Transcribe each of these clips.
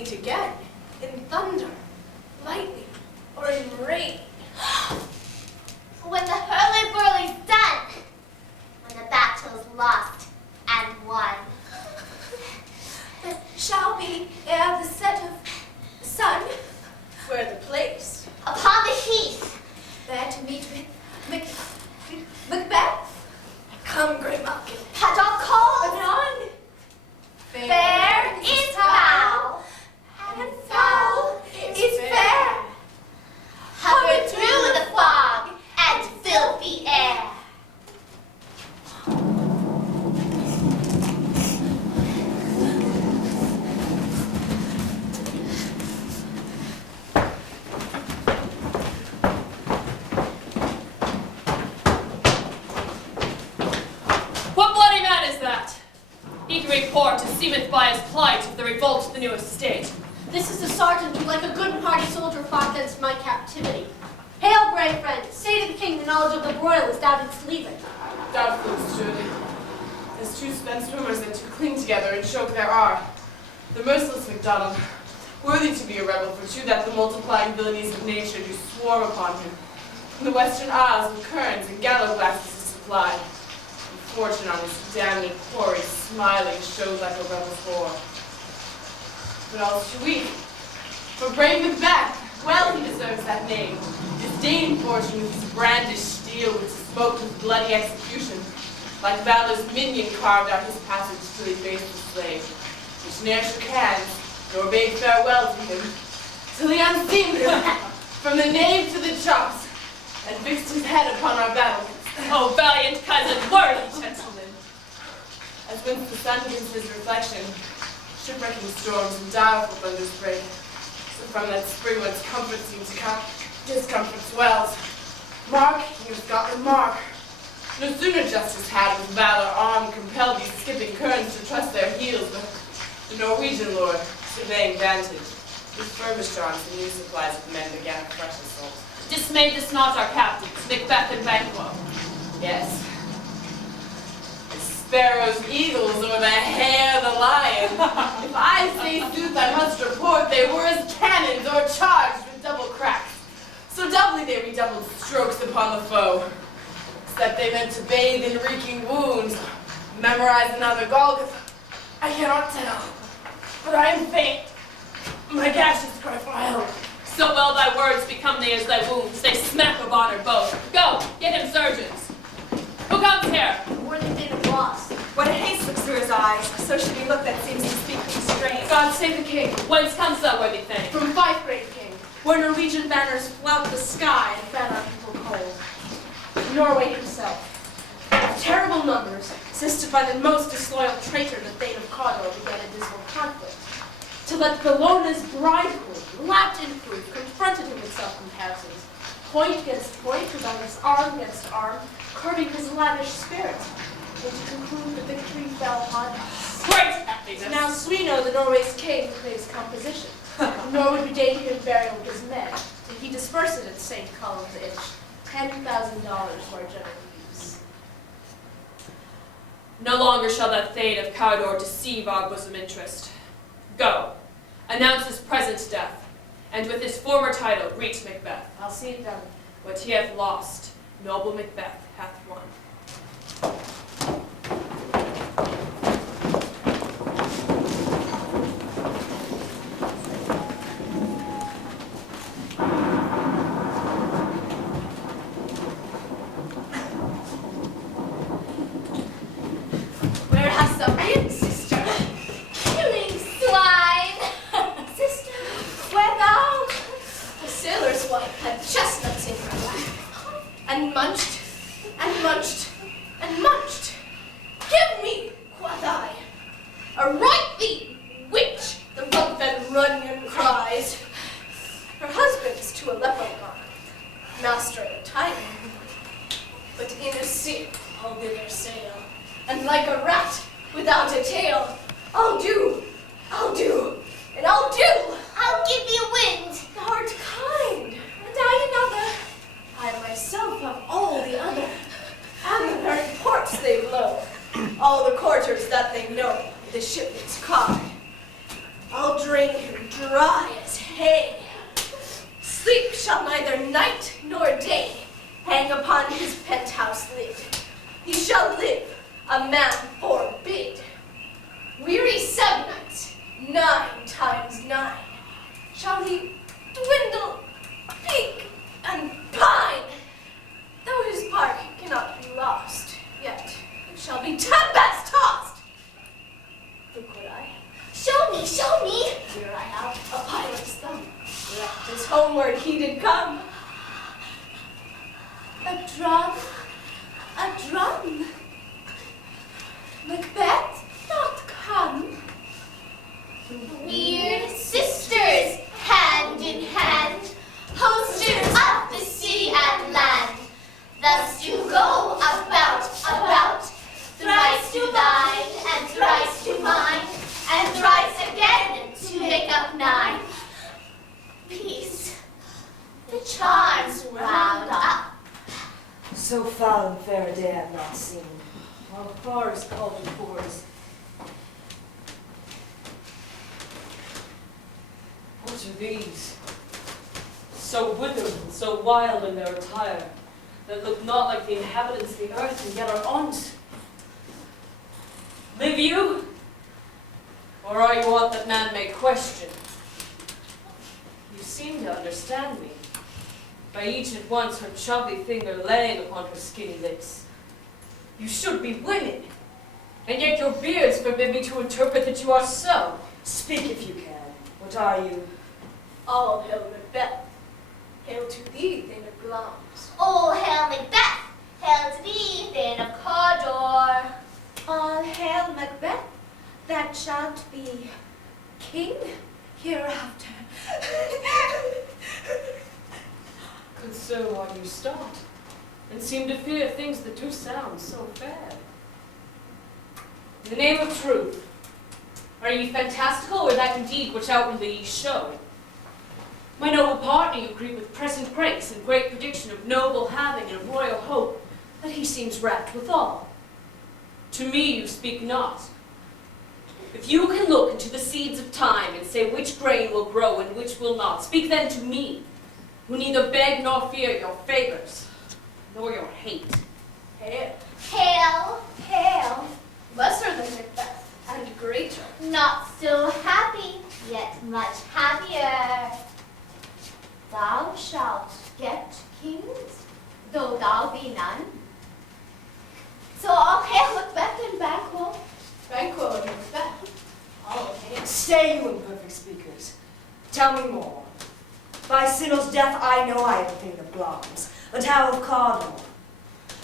meet again, in thunder, lightning, or in rain. When the hurly-burly's done, when the battle's lost and won. That shall be ere the set of the sun, where the place, Upon the heath, there to meet with Macbeth. Come, Greymalkin, paddock calls, anon. fair is foul, and foul is fair. hover through the fog and filthy air. What bloody man is that? He can report to seemeth by his plight of the revolt of the new estate. This is the sergeant who, like a good and hearty soldier, fought against my captivity. Hail, brave friend! Say to the king the knowledge of the broil is thou didst leave it. Doubtful, surely. As two spent swimmers that do cling together and choke there are. The merciless MacDonald, worthy to be a rebel, for true that the multiplying villainies of nature do swarm upon him. From the western isles with currents and gallows glasses to supply. And fortune on his damned quarry smiling shows like a rebel's whore. But all's too weak. For brave Macbeth, well he deserves that name. Disdain fortune with his brandished steel, which spoke with bloody execution. Like valor's minion carved out his passage till he faced the slave, which ne'er shook hands, nor bade farewell to him, till he unseamed him from the nave to the chops, and fixed his head upon our battlements. Oh, valiant cousin, worthy gentleman! As when the sun gives his reflection, shipwrecking storms and direful thunders break. So from that spring whence comfort seems to come, discomfort swells. Mark, you have got the mark. No sooner justice had with valor armed compelled these skipping currents to trust their heels, but the Norwegian lord, surveying vantage, refurbished arms and new supplies of men began a fresh assault. Dismayed this not our captains, Macbeth and Banquo? Yes. The sparrows, eagles, or the hare, the lion. If I say sooth, I must report they were as cannons or charged with double cracks. So doubly they redoubled strokes upon the foe. Except they meant to bathe in reeking wounds, memorize another Golgotha. I cannot tell, but I am faint. My gashes cry for help. So well thy words become thee as thy wounds, they smack of honor both. Go, get him surgeons. Who comes here? Worthy Thane of Ross. What a haste looks through his eyes, so should he look that seems to speak constrained. God save the king. Whence comes thou, worthy thing? From Fife, brave king, Where Norwegian banners flout the sky and fan our people cold. Norway himself, with terrible numbers, assisted by the most disloyal traitor, the Thane of Cawdor, began a dismal conflict. Till that Bellona's bridegroom, lapped in proof, confronted him with self-comparisons, point against point, rebellious arm against arm, curbing his lavish spirit, and to conclude the victory fell upon us. Great happiness! Now Sweno, the Norway's king, plays composition, nor would we deign him burial with his men, till he disperse it at St. Column's Inch, $10,000 for our general use. No longer shall that Thane of Cawdor deceive our bosom interest. Go, announce his present death, and with his former title greet Macbeth. I'll see it done. What he hath lost, noble Macbeth hath won. where hast thou been, sister? Killing swine. Sister, where thou? The sailor's wife had chestnuts in her lap, and munched, and munched, and munched. Give me, quoth I, a right thee, witch, the rump-fed Runyon cries. Her husband's to Aleppo gone, master of a Titan, but in a sea I'll thither sail, and like a rat without a tail, I'll do, and I'll do. I'll give you wind. Thou art kind, and I another. I myself have all the other, and the very ports they blow, all the quarters that they know, the shipmates cry. I'll drain him dry as hay. Sleep shall neither night nor day hang upon his penthouse lid. He shall live, a man forbid. Weary 7 nights, 9 times 9, shall he dwindle, peak, and pine. Though his bark cannot be lost, yet it shall be tempest tossed. Look what I have. Show me, show me. Here I have a pilot's thumb. Left as homeward he did come. A drum, a drum. Macbeth not come. Weird sisters, hand in hand, hosters of the sea and land. Thus do go about, thrice to thine, and thrice to mine, and thrice again to make up 9. Peace, the charms round up. So foul and fair a day I've not seen. While the forest called the forest. What are these? So withered and so wild in their attire, that look not like the inhabitants of the earth, and yet are on't. Live you? Or are you aught that man may question? You seem to understand me, by each at once her chubby finger laying upon her skinny lips. You should be women, and yet your beards forbid me to interpret that you are so. Speak if you can. What are you? All hail Macbeth. Hail to thee, Thane of Glamis. All hail Macbeth, hail to thee, Thane of Cawdor. All hail Macbeth, that shalt be king hereafter. And so why you start, and seem to fear things that do sound so fair. In the name of truth, are ye fantastical, or that indeed which outwardly ye show? My noble partner, you greet with present grace and great prediction of noble having and of royal hope, that he seems rapt withal. To me you speak not. If you can look into the seeds of time and say which grain will grow and which will not, speak then to me, who neither beg nor fear your favors, nor your hate. Hail. Hail, Hail. Lesser than Macbeth, and greater. not so happy, yet much happier. Thou shalt get kings, though thou be none. So all hail Macbeth and Banquo. Banquo and Macbeth. All hail. Stay, you imperfect speakers. Tell me more. By Sinel's death I know I am the Thane of Glamis, but how of Cawdor?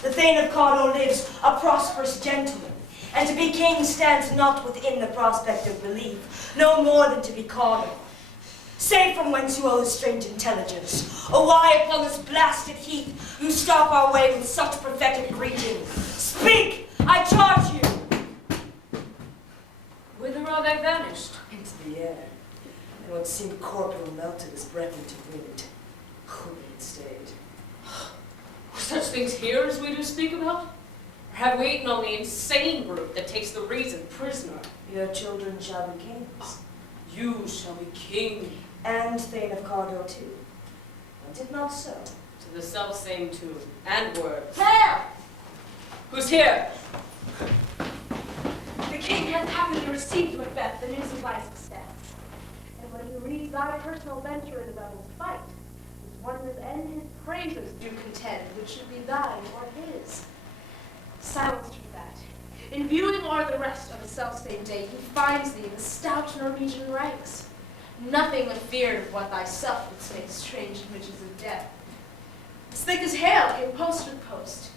The Thane of Cawdor lives a prosperous gentleman, and to be king stands not within the prospect of belief, no more than to be Cawdor. Say from whence you owe this strange intelligence, or why upon this blasted heath you stop our way with such prophetic greeting. Speak, I charge you! Whither are they vanished? Into the air, and what seemed corporeal melted as breath into wind. Who had stayed? Are such things here as we do speak about? Or have we eaten on the insane brute that takes the reason prisoner? Your children shall be kings, You shall be king. and Thane of Cawdor too. I did not so. To the self-same tune and words. Hail. Who's here? The king hath happily received Macbeth the news of thy success. And when he reads thy personal venture in the rebel's fight, his wonders and his praises do contend, which should be thine or his. Silenced for that, in viewing o'er the rest of the self-same day, he finds thee in the stout Norwegian ranks. Nothing afeard of what thyself would say, strange images of death. As thick as hail came post with post,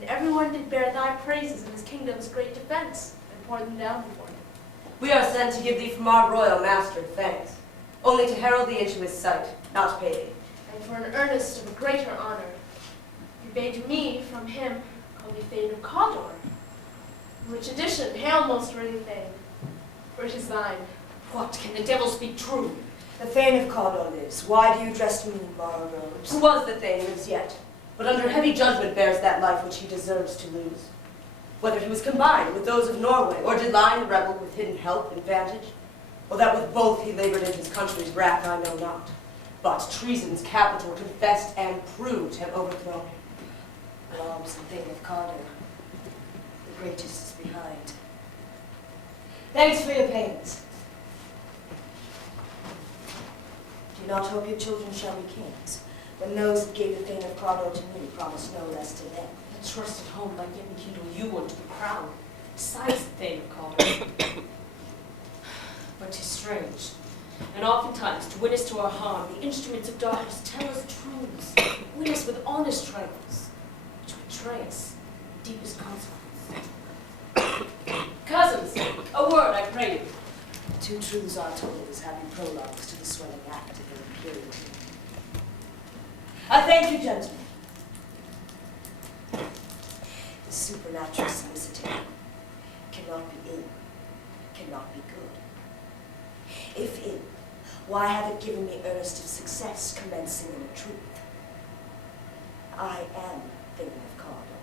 and everyone did bear thy praises in his kingdom's great defense, and pour them down before him. We are sent to give thee from our royal master thanks, only to herald thee into his sight, not pay thee. And for an earnest of a greater honor, he bade me from him call thee Thane of Cawdor. In which addition, hail most worthy Thane, for it is thine. What, can the devil speak true? The Thane of Cawdor lives. Why do you dress me in borrowed robes? Who was the Thane lives yet, but under heavy judgment bears that life which he deserves to lose. Whether he was combined with those of Norway, or did lie in rebel with hidden help and vantage, or that with both he labored in his country's wrack, I know not. But treason's capital confessed and proved him overthrown. Arms and thing of Cardo. The greatest is behind. Thanks for your pains. Do you not hope your children shall be kings, when those that gave the fame of Cardo to me promised no less to them? The trusted home by giving kindle you unto the crown, besides the fame of Connor. But 'tis strange, and oftentimes to win us to our harm, the instruments of darkness tell us truths, win us with honest trifles, which betray us in deepest consequence. Cousins, a word, I pray you. Two truths are told as happy prologues to the swelling act of their imperial. I thank you, gentlemen. The supernatural solicitor cannot be ill, cannot be good. If ill, why have it given me earnest of success commencing in a truth? I am thinking of Cardo.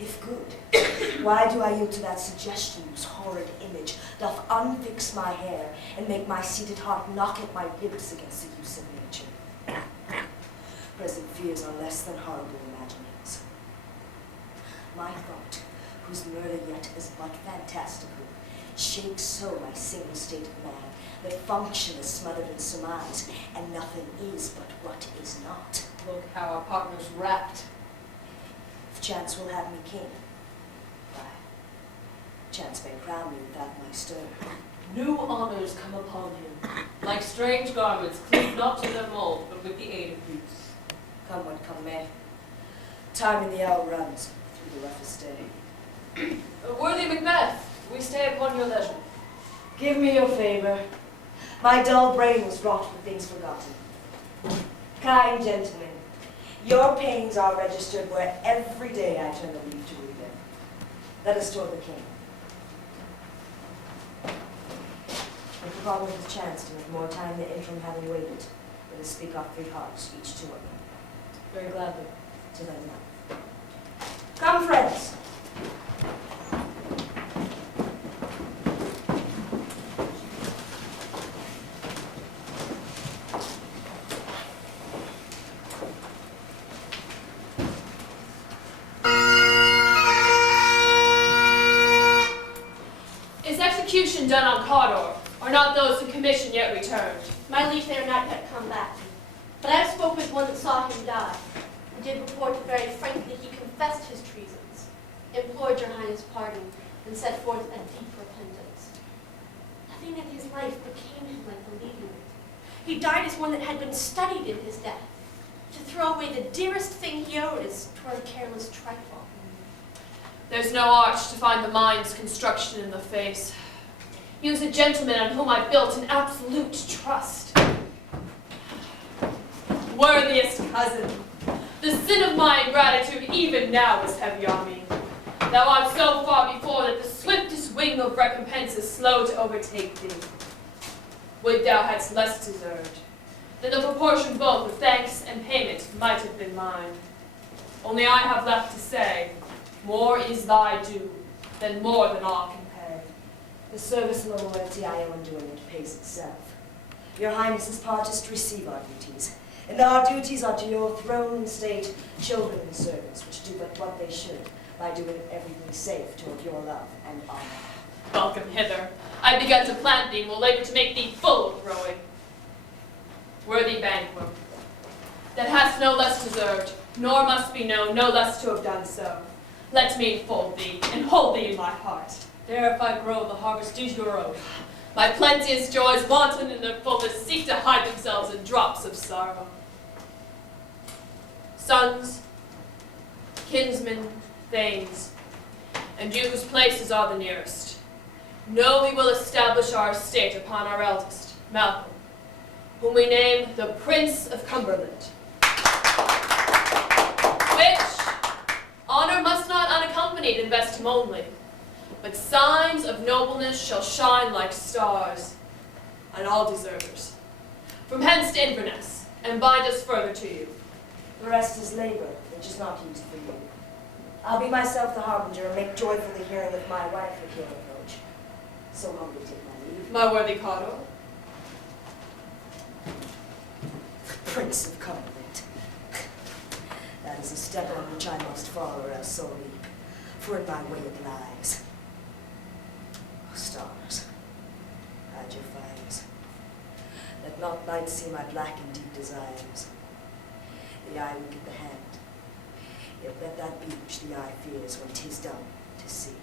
If good, why do I yield to that suggestion whose horrid image doth unfix my hair and make my seated heart knock at my ribs against the use of nature? Present fears are less than horrible imaginings. My thought, whose murder yet is but fantastical, shakes so my single state of man, that function is smothered in surmise, and nothing is but what is not. Look how our partner's wrapped. If chance will have me king, why, chance may crown me without my stir. New honors come upon him, like strange garments, cleave not to their mold, but with the aid of use. Come what come may, time in the hour runs through the roughest day. Worthy Macbeth, we stay upon your leisure. Give me your favor. My dull brain was wrought with things forgotten. Kind gentlemen, your pains are registered where every day I turn the leaf to read them. Let us toward the king. If the problem with chance to make more time the interim having waited, let us speak our free hearts, each to one. Very gladly. To them now. Come, friends. Is execution done on Cawdor? Are not those in commission yet returned? My liege, they are not yet come back. But I have spoke with one that saw him die, who did report very frankly he confessed his treasons, implored your highness pardon, and set forth a deep repentance. Nothing in his life became him like believing it. He died as one that had been studied in his death. To throw away the dearest thing he owed is toward a careless trifle. There's no art to find the mind's construction in the face. He was a gentleman on whom I built an absolute trust. Worthiest cousin, the sin of my ingratitude even now is heavy on me. Thou art so far before that the swiftest wing of recompense is slow to overtake thee. Would thou hadst less deserved, then the proportion both of thanks and payment might have been mine. Only I have left to say, more is thy due, than more than all can pay. The service and the loyalty I am undoing it pays itself. Your highness's part is to receive our duties, and our duties are to your throne and state, children and servants, which do but what they should, by doing everything safe toward your love and honor. Welcome hither. I begun to plant thee, and will labor to make thee full of growing. Worthy Banquo, that hast no less deserved, nor must be known, no less to have done so. Let me enfold thee, and hold thee in my heart. There if I grow, the harvest is your own. My plenteous joys, wanton in their fullness, seek to hide themselves in drops of sorrow. Sons, kinsmen, thanes, and you whose places are the nearest, know we will establish our estate upon our eldest, Malcolm, whom we name the Prince of Cumberland. Which honor must not unaccompanied invest him only, but signs of nobleness shall shine like stars on all deserters. From hence to Inverness, and bind us further to you. The rest is labor, which is not used for you. I'll be myself the harbinger, and make joyful the hearing of my wife at your approach. So humbly take my believe. My worthy Cardor. Prince of Covenant. That is a step on which I must follow, or else so leap, for in my way it lies. Oh, stars, hide your fires. Let not light see my black and deep desires. The eye look at the hand, yet let that be which the eye fears when 'tis done to see.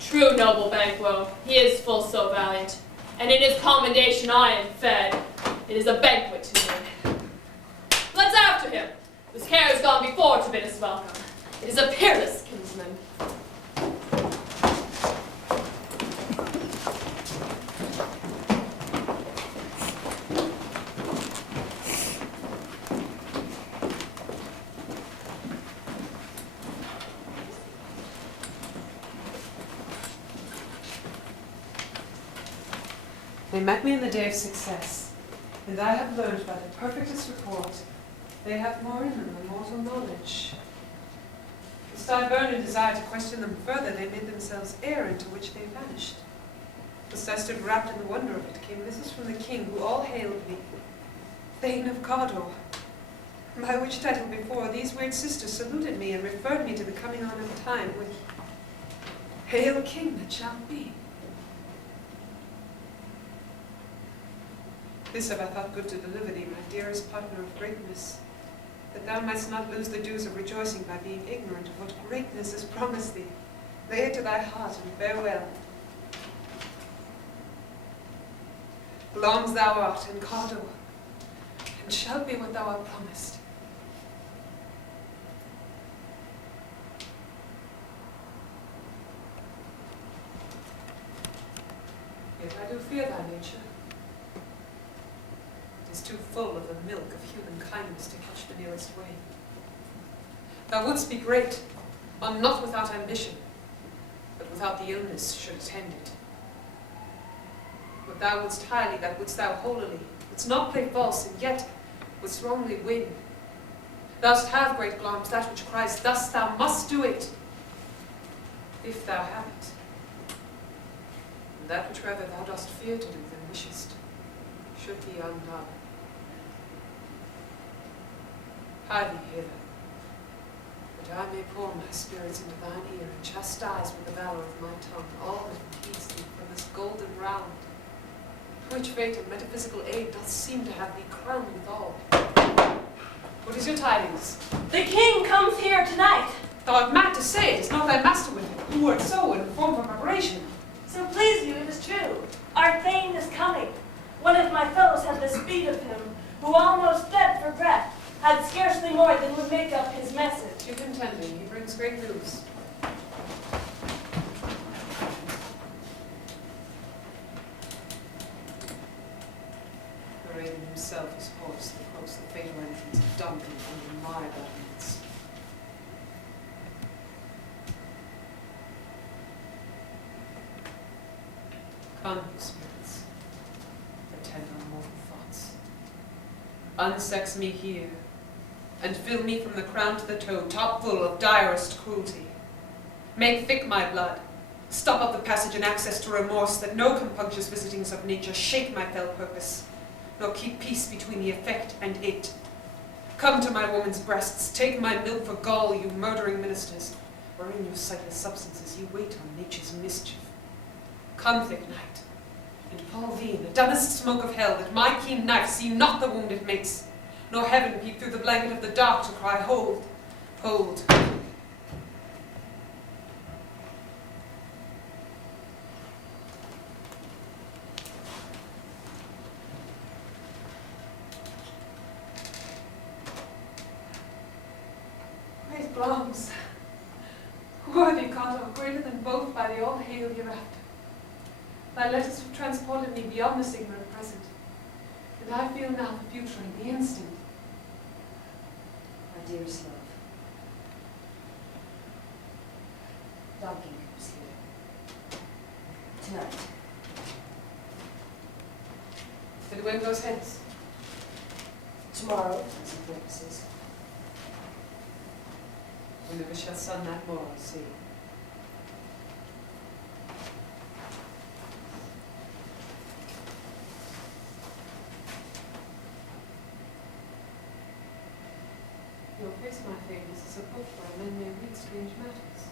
True, noble Banquo, he is full so valiant, and in his commendation I am fed. It is a banquet to me. Let's after him. This care has gone before to bid us welcome. It is a peerless kinsman. They met me in the day of success, and I have learned by the perfectest report they have more in them than mortal knowledge. Lest I burn a desire to question them further, they made themselves air into which they vanished. Whilst I stood wrapped in the wonder of it, came missives from the king, who all hailed me Thane of Cardor. By which title before, these weird sisters saluted me and referred me to the coming on of time with Hail King that shall be. This have I thought good to deliver thee, my dearest partner of greatness, that thou mightst not lose the dues of rejoicing by being ignorant of what greatness is promised thee. Lay it to thy heart and farewell. Glamis thou art in Cardor, and shalt be what thou art promised. Yet I do fear thy nature. It is too full of the milk of human kindness to catch the nearest way. Thou wouldst be great, not without ambition, but without the illness should attend it. What thou wouldst highly, that wouldst thou holily, wouldst not play false, and yet wouldst wrongly win. Thou'st have great Glamis, that which cries, thus thou must do it, if thou have it. And that which rather thou dost fear to do than wishest, should be undone. Hie thee hither, that I may pour my spirits into thine ear, and chastise with the valor of my tongue all that impedes thee from this golden round, which fate and metaphysical aid doth seem to have thee crowned withal. What is your tidings? The king comes here tonight. Thou art mad to say it, is not thy master with him, who art so in form for preparation? So please you, it is true. Our thane is coming. One of my fellows had the speed of him, who almost dead for breath, had scarcely more than would make up his message. You contend me, he brings great news. The raven himself is hoarse, that quotes the fatal entrance of Duncan under my battlements. Come, spirits, attend on mortal thoughts. Unsex me here, and fill me from the crown to the toe, top full of direst cruelty. Make thick my blood, stop up the passage and access to remorse, that no compunctious visitings of nature shake my fell purpose, nor keep peace between the effect and it. Come to my woman's breasts, take my milk for gall, you murdering ministers, wherein your sightless substances you wait on nature's mischief. Come, thick night, and Paul thee in the dumbest smoke of hell, that my keen knife see not the wound it makes, nor heaven peep through the blanket of the dark to cry, hold, hold. Great Glamis, worthy Cardor, greater than both by the all hail hereafter. Thy letters have transported me beyond this ignorant present, and I feel now the future in the instant. My dearest love, Duncan comes here. Tonight. And when goes hence? Tomorrow, as he purposes. When we shall sun that morrow, see. This, my favorite, is a book where men may read strange matters.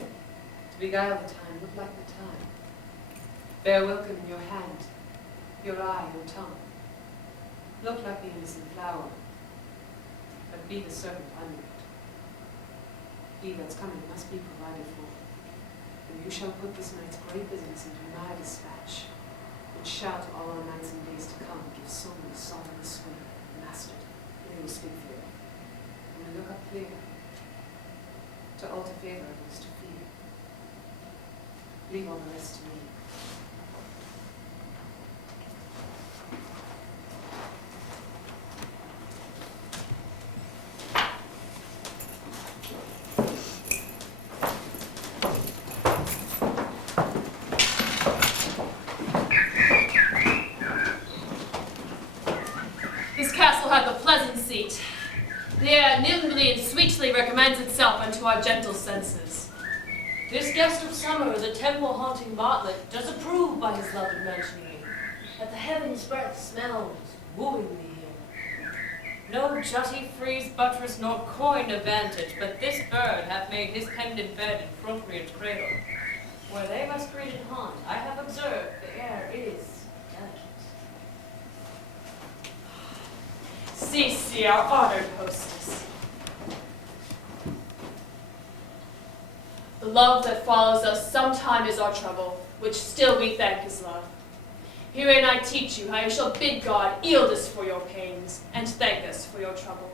To beguile the time, look like the time. Bear welcome in your hand, your eye, your tongue. Look like the innocent flower, but be the servant unmoved. He that's coming must be provided for, and you shall put this night's great business into my dispatch, which shall to all our nights and days to come give solely sovereign sway, mastered. We will speak fear, and we look up clear, to alter favor is to fear. Leave all the rest to me. The air nimbly and sweetly recommends itself unto our gentle senses. This guest of summer, the temple-haunting Bartlett, does approve by his loved mentioning, that the heaven's breath smells wooingly here. No jutty frieze buttress nor coign of vantage, but this bird hath made his pendant bed and procreant cradle. Where they must breed and haunt, I have observed the air is delicate. See, our honored hostess. The love that follows us sometime is our trouble, which still we thank is love. Herein I teach you how you shall bid God yield us for your pains, and thank us for your trouble.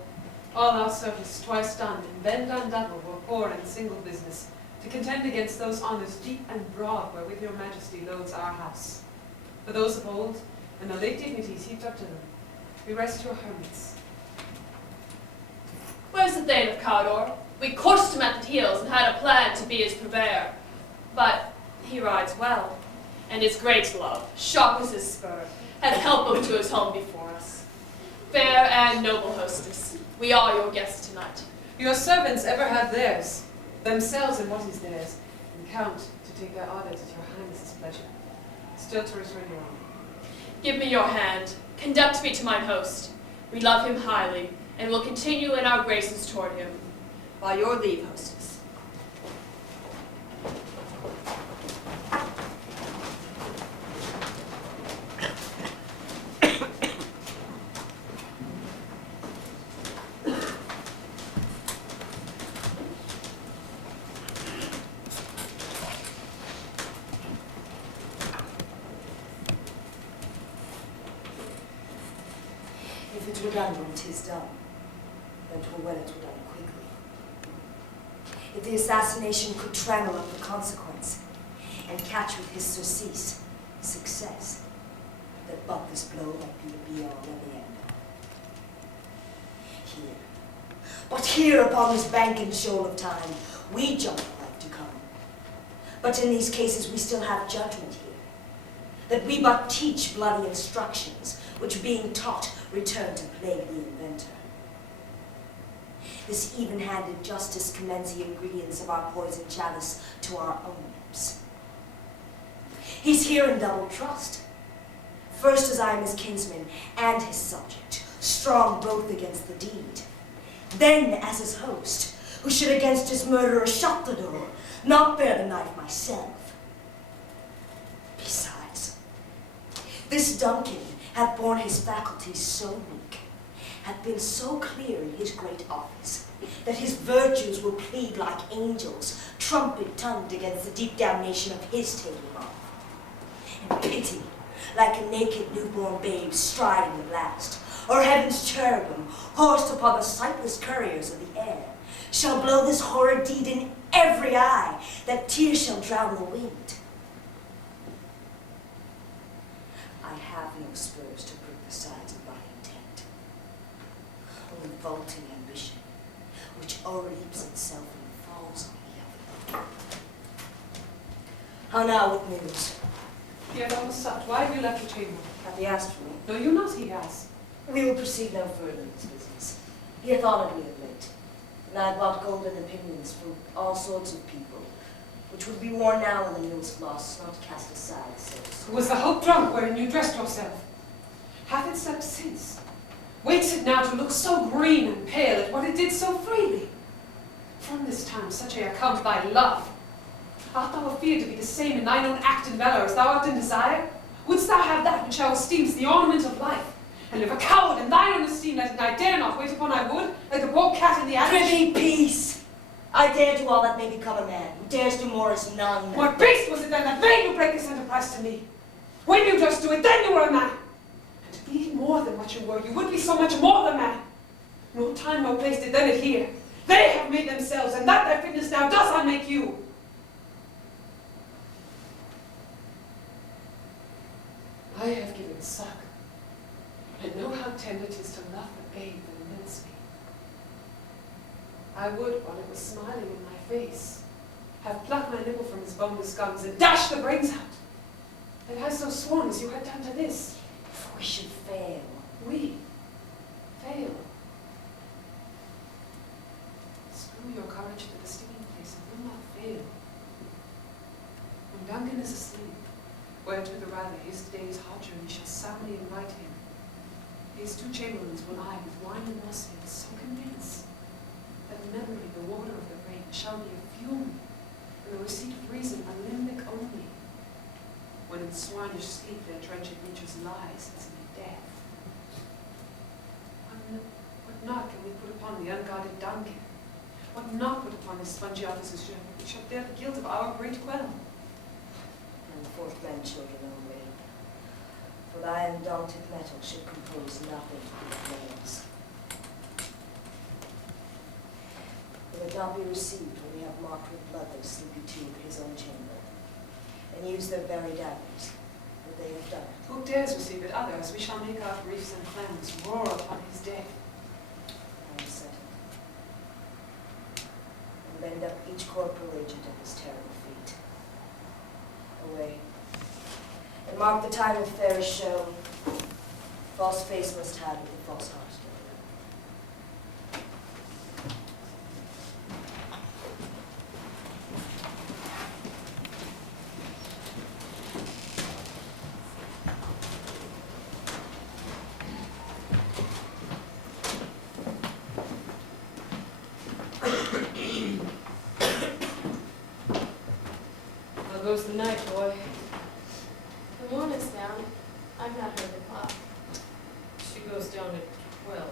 All our service twice done, and then done double, were poor and single business, to contend against those honours deep and broad wherewith your majesty loads our house. For those of old, and the late dignities heaped up to them, we rest your hermits. Where's the Thane of Cawdor? We coursed him at the heels and had a plan to be his purveyor. But he rides well, and his great love, sharp as his spur, hath helped him to his home before us. Fair and noble hostess, we are your guests tonight. Your servants ever have theirs, themselves and what is theirs, and count to take their orders at your highness's pleasure, still to return your own. Give me your hand, conduct me to mine host. We love him highly, and will continue in our graces toward him. By your leave, hostess. If it were done when 'tis done, then 'twere well it were done quickly. If the assassination could trammel up the consequence, and catch with his surcease success, that but this blow might be the be-all and the end-all. Here, but here upon this bank and shoal of time, we judge life to come. But in these cases we still have judgment here, that we but teach bloody instructions, which being taught return to plague the inventor. This even-handed justice commends the ingredients of our poison chalice to our own lips. He's here in double trust. First as I am his kinsman and his subject, strong both against the deed. Then as his host, who should against his murderer shut the door, not bear the knife myself. Besides, this Duncan hath borne his faculties so weak, hath been so clear in his great office, that his virtues will plead like angels, trumpet-tongued against the deep damnation of his taking off. And pity, like a naked newborn babe striding the blast, or heaven's cherubim, horsed upon the sightless couriers of the air, shall blow this horrid deed in every eye, that tears shall drown the wind. I have no spurs to prick the sides of my intent, only vaulting ambition, which o'erleaps itself and falls on the other. How now, what news? He had almost supped. Why have you left the chamber? Hath he asked for me? No, you not, he has. We will proceed no further in this business. He hath honored me of late, and I have bought golden opinions from all sorts of people, which would be worn now in the mill's loss, not cast aside so soon. Was the hope drunk wherein you dressed yourself? Hath it slept since? Wasted now to look so green and pale at what it did so freely. From this time such I account thy love. Art thou afeard to be the same in thine own act and valour as thou art in desire? Wouldst thou have that which thou esteemest the ornament of life, and live a coward in thine own esteem, letting I dare not wait upon I would, like the poor cat in the attic? Prithee, peace! I dare do all that may become a man. Who dares do more is none. What beast was it then that made you break this enterprise to me? When you just do it, then you were a man. And to be more than what you were, you would be so much more than man. No time, no place did then adhere. They have made themselves, and that their fitness now does unmake you. I have given suck, and know how tender 'tis to love the babe that limits me. I would, while it was smiling in my face, have plucked my nipple from his boneless gums and dashed the brains out. And I so sworn as you had done to this. If we should fail. We fail. Screw your courage to the stinging place and will not fail. When Duncan is asleep, whereto the rather his day's hard journey shall soundly invite him, these two chamberlains will I with wine and muskets so convince that memory the water of the rain shall be a fume, and the receipt of reason a limbic only, when in swinish sleep their drenched natures lies as in death. What not can we put upon the unguarded Duncan? What not put upon this spongy officer's journey, which shall bear the guilt of our great quell? And the fourth grandchildren only. For thy undaunted metal should compose nothing but names. Will it not be received when we have marked with blood their sleepy tomb in his own chamber, and use their very daggers, that they have done it? Who dares receive it other, as we shall make our griefs and clamours roar upon his death? I am settled. And bend up each corporal agent at his terrible feet. Away. And mark the time of fairest show. False face must have with the false heart. How goes the night, boy? The moon is down. I've not heard the clock. She goes down at 12.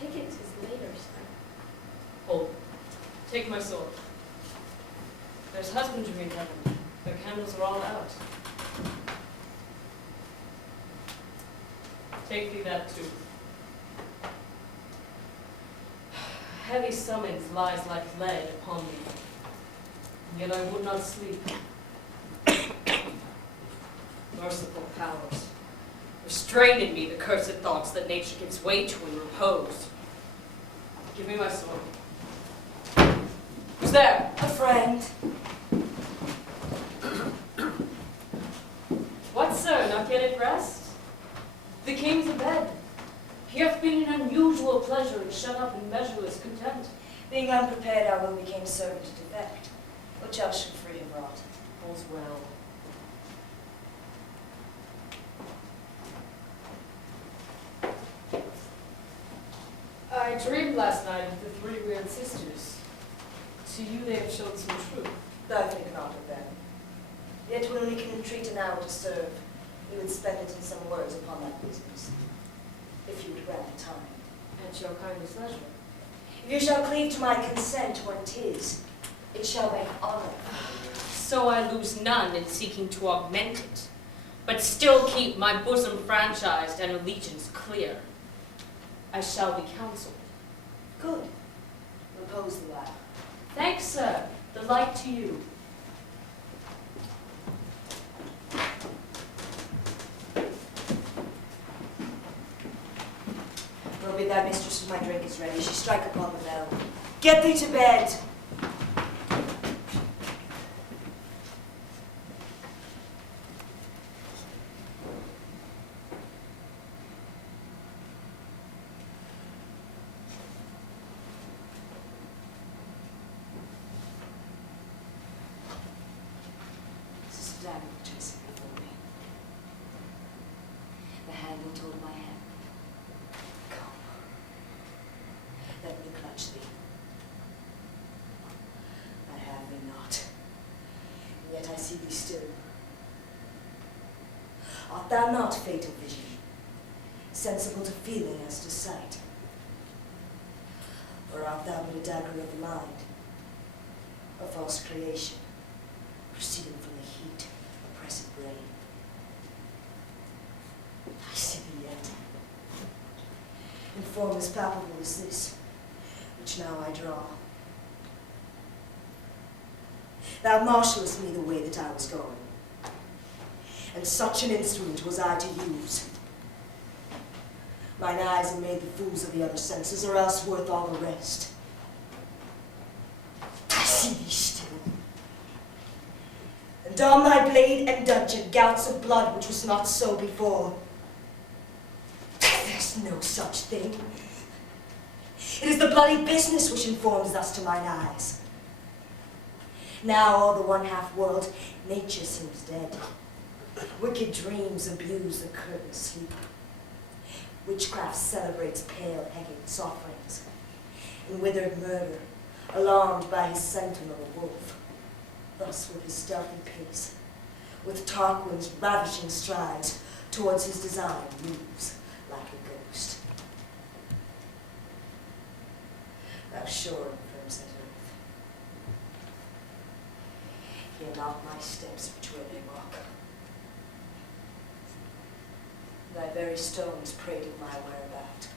Take it 'tis later, sir. Hold. Take my sword. There's husbandry in heaven. Their candles are all out. Take thee that too. Heavy summons lies like lead upon me, and yet I would not sleep. Merciful powers, restrain in me the cursed thoughts that nature gives way to in repose. Give me my sword. Who's there? A friend. What, sir, not yet at rest? The king's abed. He hath been in unusual pleasure and shut up in measureless content. Being unprepared, our will became servant to defect. Which else should free have wrought? All's well. I dreamed last night of the three weird sisters. To you they have shown some truth. I think not of them. Yet when we can entreat an hour to serve, we would spend it in some words upon that business, if you would grant the time. At your kindest leisure. If you shall cleave to my consent when 'tis, it shall make honor. So I lose none in seeking to augment it, but still keep my bosom franchised and allegiance clear. I shall be counseled. Good. Repose the while. Thanks, sir. Delight to you. Well, bid thy mistress when my drink is ready. She strike upon the bell. Get thee to bed. Chasing before me. The handle told my hand. Come. Let me clutch thee. I have thee not, and yet I see thee still. Art thou not fatal vision, sensible to feeling as to sight? Or art thou but a dagger of the mind, a false creation, proceeding from the heat, oppressive brain? I see thee yet, in form as palpable as this, which now I draw. Thou marshallest me the way that I was going, and such an instrument was I to use. Mine eyes have made the fools of the other senses, or else worth all the rest. I see thee still. And on thy blade and dungeon gouts of blood which was not so before. There's no such thing. It is the bloody business which informs thus to mine eyes. Now all the one-half world, nature seems dead. Wicked dreams abuse the curtain sleep. Witchcraft celebrates pale Hecate's offerings. In withered murder, alarmed by his sentinel wolf, thus with his stealthy pace, with Tarquin's ravishing strides, towards his design moves like a ghost. Thou sure and firm set earth, hear not my steps whichway they walk. Thy very stones prate of my whereabout.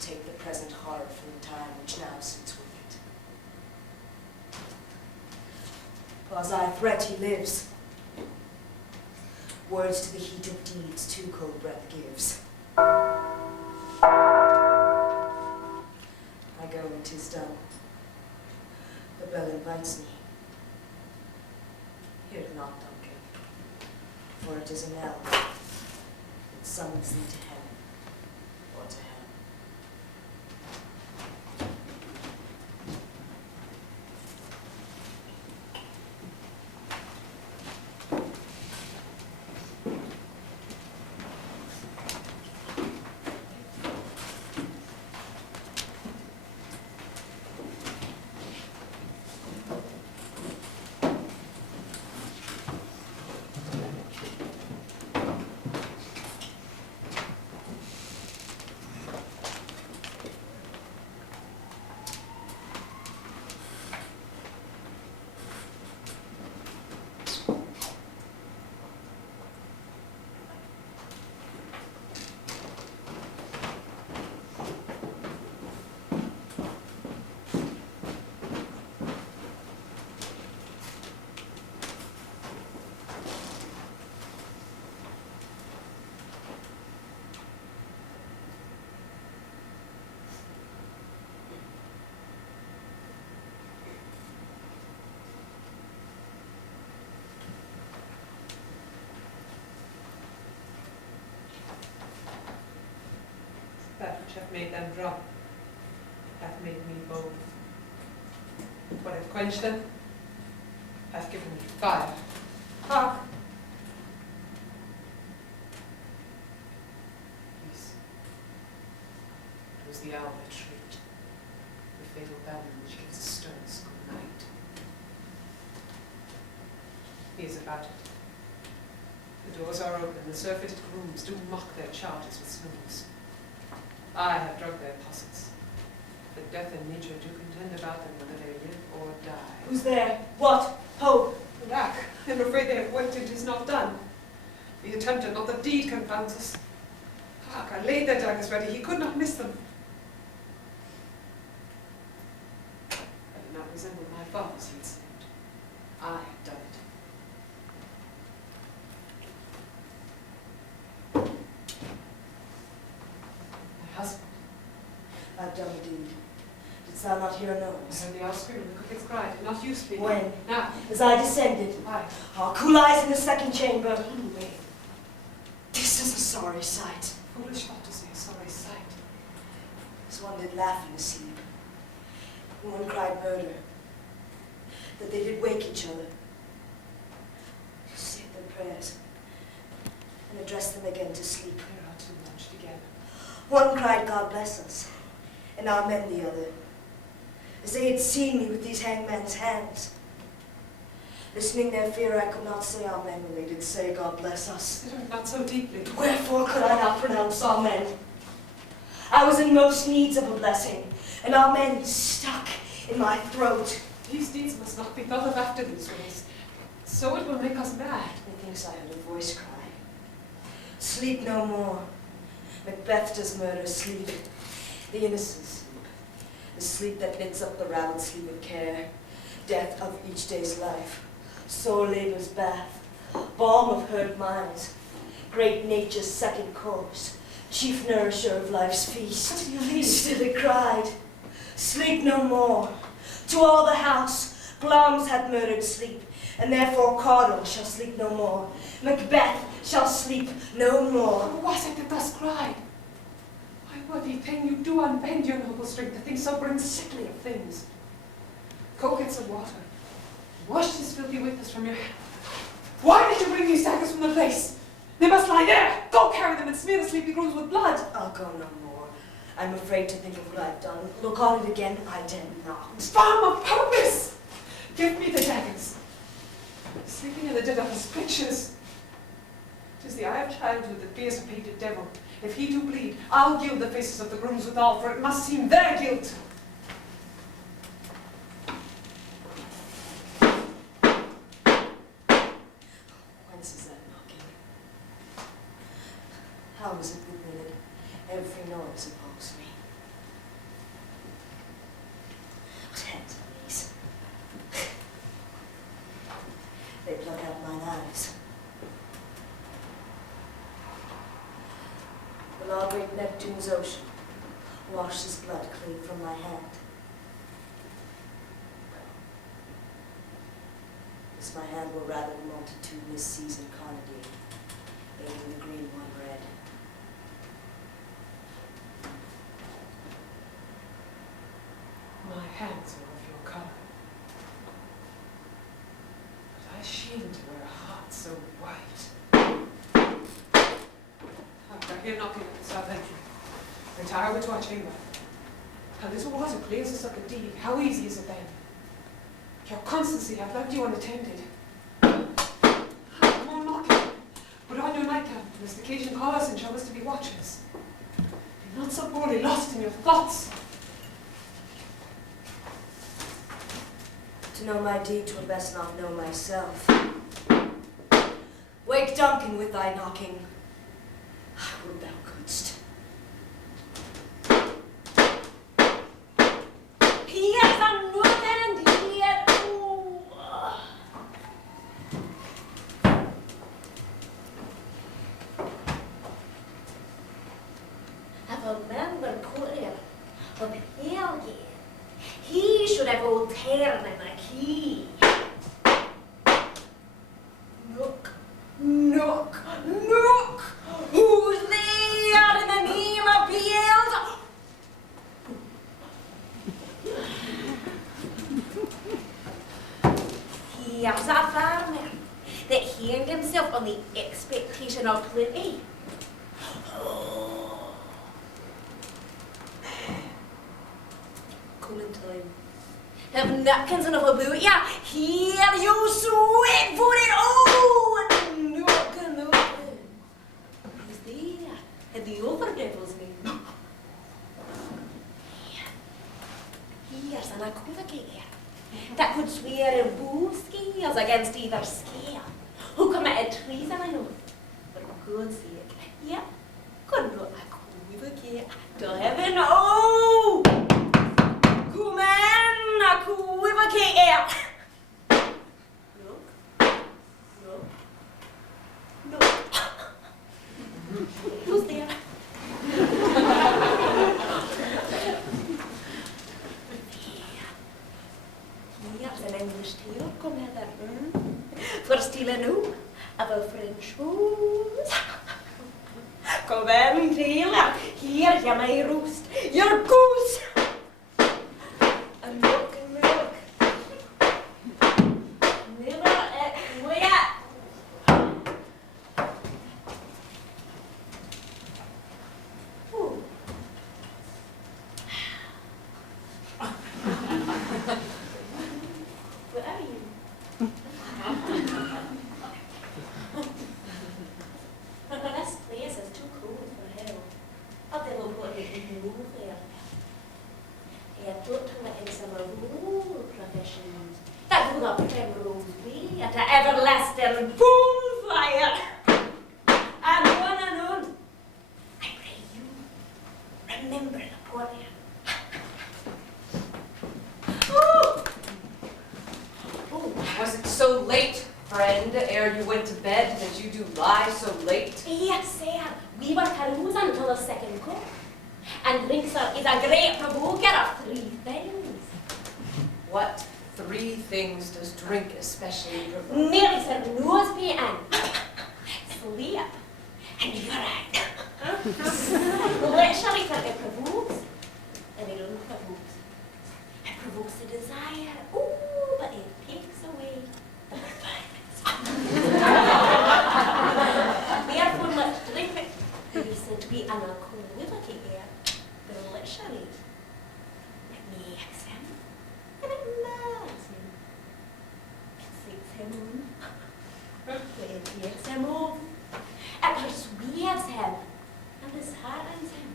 Take the present horror from the time which now sits with it. Whilst I threat he lives, words to the heat of deeds too cold breath gives. I go and 'tis done. The bell invites me. Hear it not, Duncan, for it is a knell. Summons thee to heaven or to hell. That which hath made them drop hath made me bold. What hath quenched them hath given me fire. Hark! Yes. It was the owl that shrieked, the fatal bell which gives the sternest good night. He is about it. The doors are open, the surfeited grooms do mock their charges with snooze. I have drugged their posses. But death and nature do contend about them whether they live or die. Who's there? What? Ho! Alack, I am afraid they have worked and 'tis not done. The attempt and not the deed confounds us. Hark, I laid their daggers ready, he could not miss them. I did not resemble my fathers, he had saved. I had done it. Husband. I've done the deed. Didst thou not hear a I noise? heard the owl scream and the crickets cried, and not you speaking. When? Now. As I descended. Aye. Our cool eyes in the second chamber. This is a sorry sight. Foolish thought to say a sorry sight. As one did laugh in his sleep. And one cried murder. That they did wake each other. Say their prayers. And address them again to sleep. They are too much together. One cried, God bless us. and our men the other, as they had seen me with these hangman's hands. Listening their fear, I could not say amen when they did say, God bless us. Not so deeply. Wherefore could I not pronounce amen? I was in most needs of a blessing, and amen stuck in my throat. These deeds must not be thought of after these ways. So it will make us mad. Methinks I heard a voice cry. Sleep no more. Macbeth does murder sleep. The innocent sleep. The sleep that knits up the raveled sleep of care. Death of each day's life. Sore labor's bath. Balm of hurt minds. Great nature's second course. Chief nourisher of life's feast. What do you mean? Still it cried. Sleep no more. To all the house, Glamis hath murdered sleep, and therefore Cardinal shall sleep no more. Macbeth shall sleep no more. Who was it that thus cried? Why, worthy thing, you do unbend your noble strength to think so bring sickly of things. Go get some water. Wash this filthy weakness from your hand. Why did you bring these daggers from the place? They must lie there. Go carry them and smear the sleepy grooves with blood. I'll go no more. I'm afraid to think of what I've done. Look on it again, I dare not. Spam of purpose! Give me the daggers. Sleeping in the dead of his pictures. 'Tis the eye of childhood that bears a painted devil. If he do bleed, I'll gild the faces of the grooms withal, for it must seem their guilt. Whence is that knocking? How is it with me that every noise appalls me? What hands are these? They pluck out mine eyes. Will our great Neptune's ocean wash his blood clean from my hand? This my hand will rather the multitudinous seas incarnadine, making the green one red. My hands are of your colour. But I shame to wear a heart so white. I hear knocking at the south entry. Retire over to our chamber. A little water clears us of the deed. How easy is it then? Your constancy hath left you unattended. More knocking. Put on your nightgown, lest occasion call us and show us to be watchers. Be not so poorly lost in your thoughts. To know my deed, 'twere best not know myself. Wake Duncan with thy knocking. I would thou couldst. Here's a nook and here. Have a member courier of Helge. He should have old Tern and a key. Nook, nook, nook! Who's there in the name of Beelzebub? Here's a farmer that hanged himself on the expectation of plenty. Come in time. Have napkins enough about ya? Here you sweat for it all! Nook, nook. Who's there? And the other devil's name. Here's an equivocator that could swear in both scales against either scale, who committed treason and oath for God's sake. Yep, could not equivocate to heaven. Oh! Come in, equivocator! Look, look, look. Who's there? Here's an English tale, come hither. For stealing out of a French hose. Come in, tailor, here's your my roast, your goose. And look, look. Never wait. ere you went to bed that you do lie so late? Yes, sir. We were canoes until the second cook. And Lipson is a great provoker of 3 things. What 3 things does drink especially provoke? Melea knows me and sleep and urine. Literally, it provokes and it unprovokes. It provokes the desire, ooh, but it takes away the performance. Therefore, much drink it is said to be an alcoholity here, but literally, it makes him and it melts him. It sets him on. It takes him off. It persuades him and disheartens him.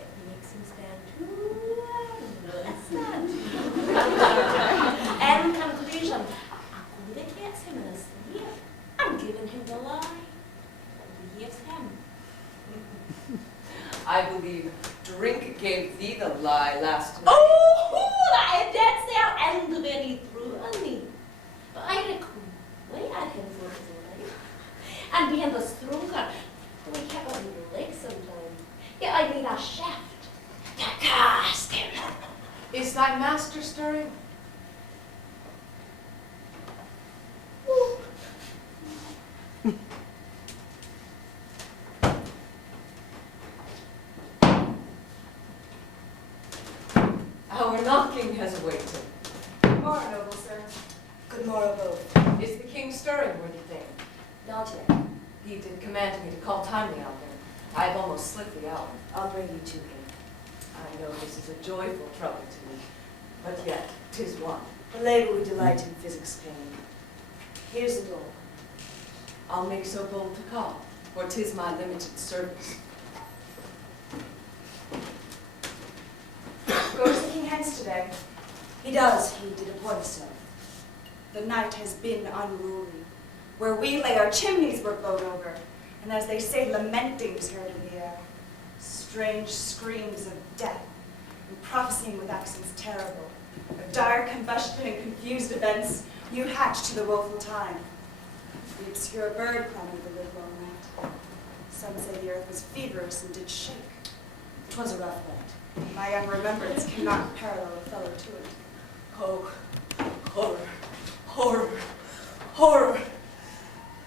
It makes him stand to listen. In conclusion, accommodates him in his sleep and giving him the lie. It leaves him. I believe drink gave thee the lie last night. Oh, that is dead there and the very through on me. But I recall why I can focus on life. And being the stronger, we kept on your legs sometimes. Yet I made a shaft to cast him. Is thy master stirring? Ooh. Our knocking has awaited. Good morrow, noble sir. Good morrow, both. Is the king stirring, worthy thing? Not yet. He did command me to call timely out there. I have almost slipped the hour. I'll bring you to him. I know this is a joyful trouble to me, but yet 'tis one. The labor we delight in physics pain. Here's the door. I'll make so bold to call, for 'tis my limited service. Goes the king hence today? He does. He did appoint so. The night has been unruly. Where we lay, our chimneys were blown over, and as they say, lamenting was heard in the air. Strange screams of death, and prophesying with accents terrible, of dire combustion and confused events, new hatched to the woeful time. The obscure bird clamoured the livelong night. Some say the earth was feverish and did shake. 'Twas a rough night. My young remembrance cannot parallel a fellow to it. Oh, horror, horror, horror.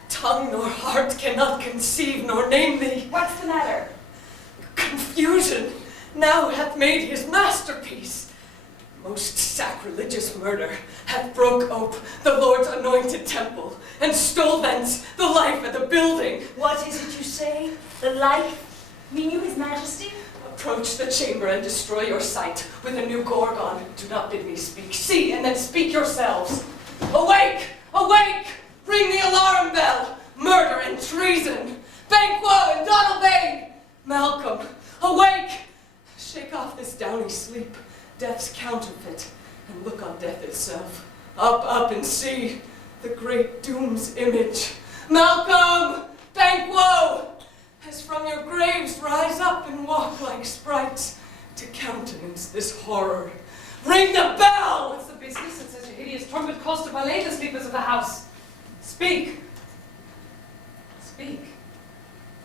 Tongue nor heart cannot conceive nor name thee. What's the matter? Confusion now hath made his masterpiece. Most sacrilegious murder hath broke ope the Lord's anointed temple, and stole thence the life of the building. What is it you say? The life? Mean you, his majesty? Approach the chamber and destroy your sight with a new Gorgon. Do not bid me speak. See, and then speak yourselves. Awake! Awake! Ring the alarm bell! Murder and treason! Banquo and Donalbain! Malcolm, awake! Shake off this downy sleep, death's counterfeit, and look on death itself. Up, up, and see the great doom's image. Malcolm! Banquo! As from your graves rise up and walk like sprites to countenance this horror. Ring the bell! What's the business in such a hideous trumpet cause to parlay the sleepers of the house? Speak! Speak.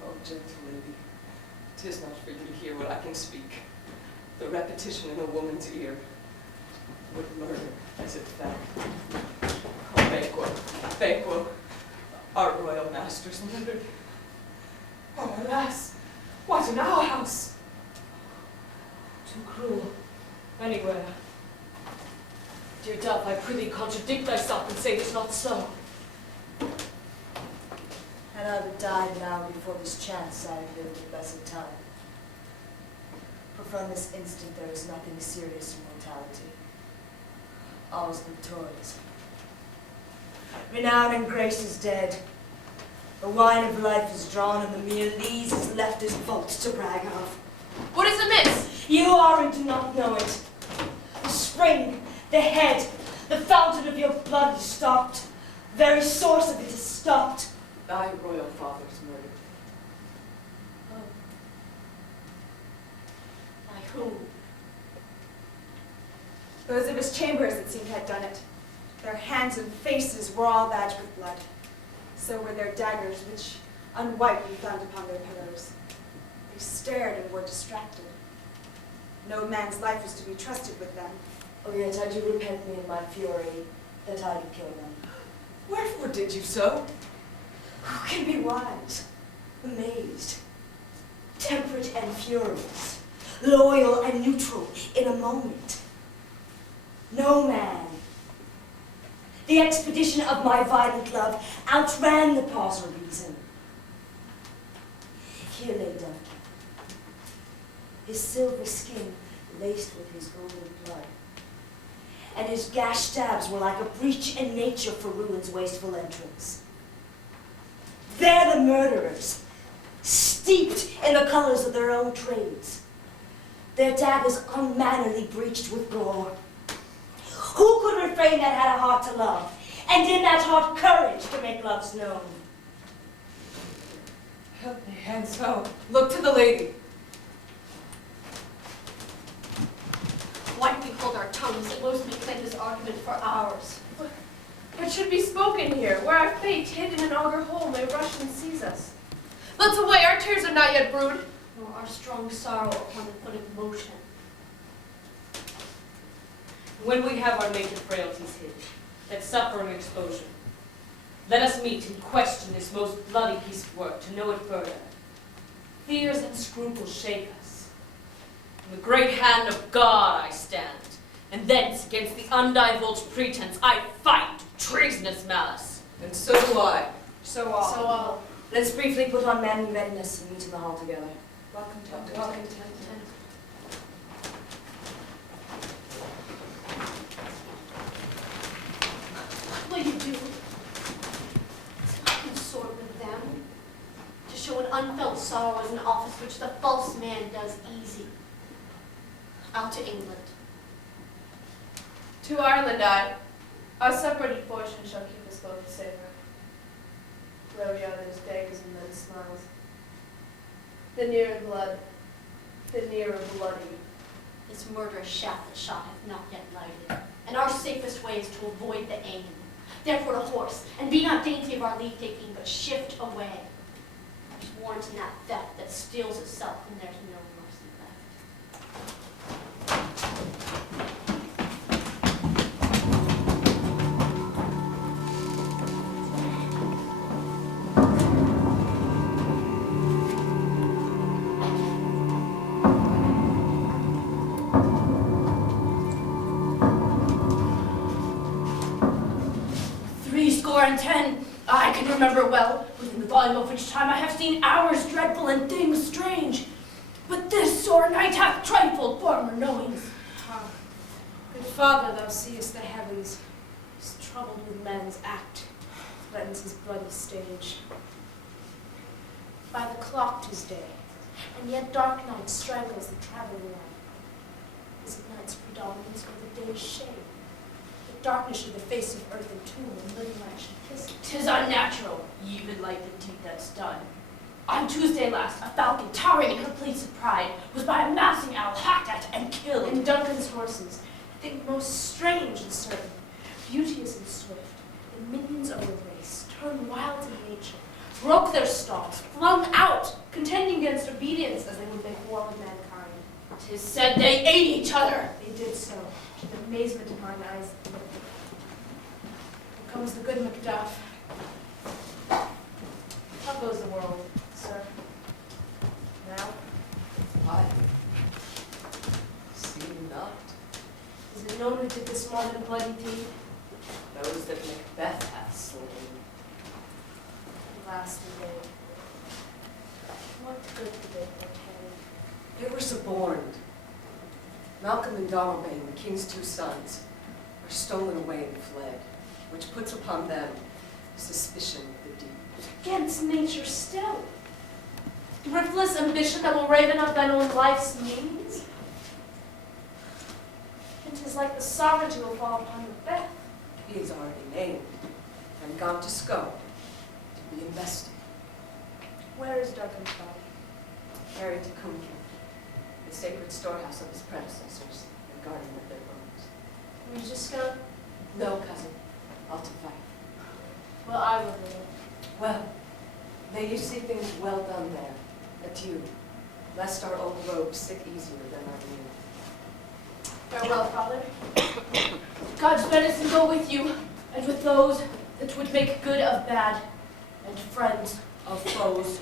Oh, gentle lady, 'tis not for you to hear what I can speak. The repetition in a woman's ear would murder as it fell. Oh, Banquo, Banquo, our royal master's murdered. Oh, alas! What in our house? Too cruel. Anywhere. Dear dove, I prithee contradict thyself and say 'tis not so. Had I but died now before this chance, I had lived a blessed time. For from this instant there is nothing serious in mortality. All's victorious. Renown and grace is dead. The wine of life is drawn, and the mere lees is left as vaults to brag of. What is amiss? You are and do not know it. The spring, the head, the fountain of your blood is stopped. The very source of it is stopped. Thy royal father's murdered. By whom? Those of his chambers, it seemed, had done it. Their hands and faces were all badged with blood. So were their daggers, which unwiped we found upon their pillows. They stared and were distracted. No man's life was to be trusted with them. Oh yet I do repent me in my fury that I did kill them. Wherefore did you so? Who can be wise, amazed, temperate and furious, loyal and neutral in a moment? No man. The expedition of my violent love outran the pause of reason. Here lay Duncan, his silver skin laced with his golden blood, and his gashed stabs were like a breach in nature for ruin's wasteful entrance. They're the murderers, steeped in the colors of their own trades, their daggers unmannerly breached with gore. Who could refrain that had a heart to love, and in that heart courage to make love's known? Help me, and so, look to the lady. Why do we hold our tongues that most may claim this argument for hours? What should be spoken here, where our fate, hid in an auger hole, may rush and seize us? Let's away, our tears are not yet brewed. Nor our strong sorrow upon the foot of motion. When we have our naked frailties hid, that suffer an exposure, let us meet and question this most bloody piece of work to know it further. Fears and scruples shake us. In the great hand of God I stand, and thence against the undivulged pretense I fight treasonous malice. And so do I. So all. So all. Let's briefly put on manly readiness and meet in the hall together. Welcome to Welcome to What will you do? To consort with them? To show an unfelt sorrow as an office which the false man does easy. Out to England. To Ireland I, our separated fortune shall keep us both safer. Where we are, there's daggers and men's smiles. The nearer blood, the nearer bloody. This murderous shaft that shot hath not yet lighted, and our safest way is to avoid the aim. Therefore to horse, and be not dainty of our leave-taking, but shift away. There's warrant in that theft that steals itself, and there's no mercy left. And 10, I can remember well, within the volume of which time I have seen hours dreadful and things strange. But this sore night hath trifled former knowings. Good Father, thou seest the heavens, is troubled with man's act, threatens his bloody stage. By the clock 'tis day, and yet dark night strangles the traveling light. Is it night's predominance or the day's shade? Darkness should the face of earth entomb, and living light should kiss it. 'Tis unnatural, even like the deed that's done. On Tuesday last, a falcon, towering in her place of pride, was by a mousing owl hacked at and killed. And Duncan's horses, a thing most strange and certain, beauteous and swift, the minions of a race, turned wild in nature, broke their stalks, flung out, contending against obedience as they would make war with mankind. 'Tis said they ate each other. They did so, to the amazement of mine eyes. Here comes the good Macduff. How goes the world, sir? Now? I see not. Is it known who did this more than bloody deed? Those that Macbeth hath slain. Alas, the day. What good did they portend? They were suborned. Malcolm and Donalbain, the king's two sons, are stolen away and fled, which puts upon them suspicion of the deed. Against nature still. Thriftless ambition that will raven up thine own life's means. And 'tis like the sovereignty will fall upon Macbeth. He is already named and gone to Scone to be invested. Where is Duncan's body? Carried to Cumkin, the sacred storehouse of his predecessors, and guarding of their bones. Regis gone? No, cousin. Artifact. Well, I will do it. Well, may you see things well done there. Adieu, lest our old rogues sit easier than our new. Farewell, Father. God's medicine go with you, and with those that would make good of bad, and friends of foes.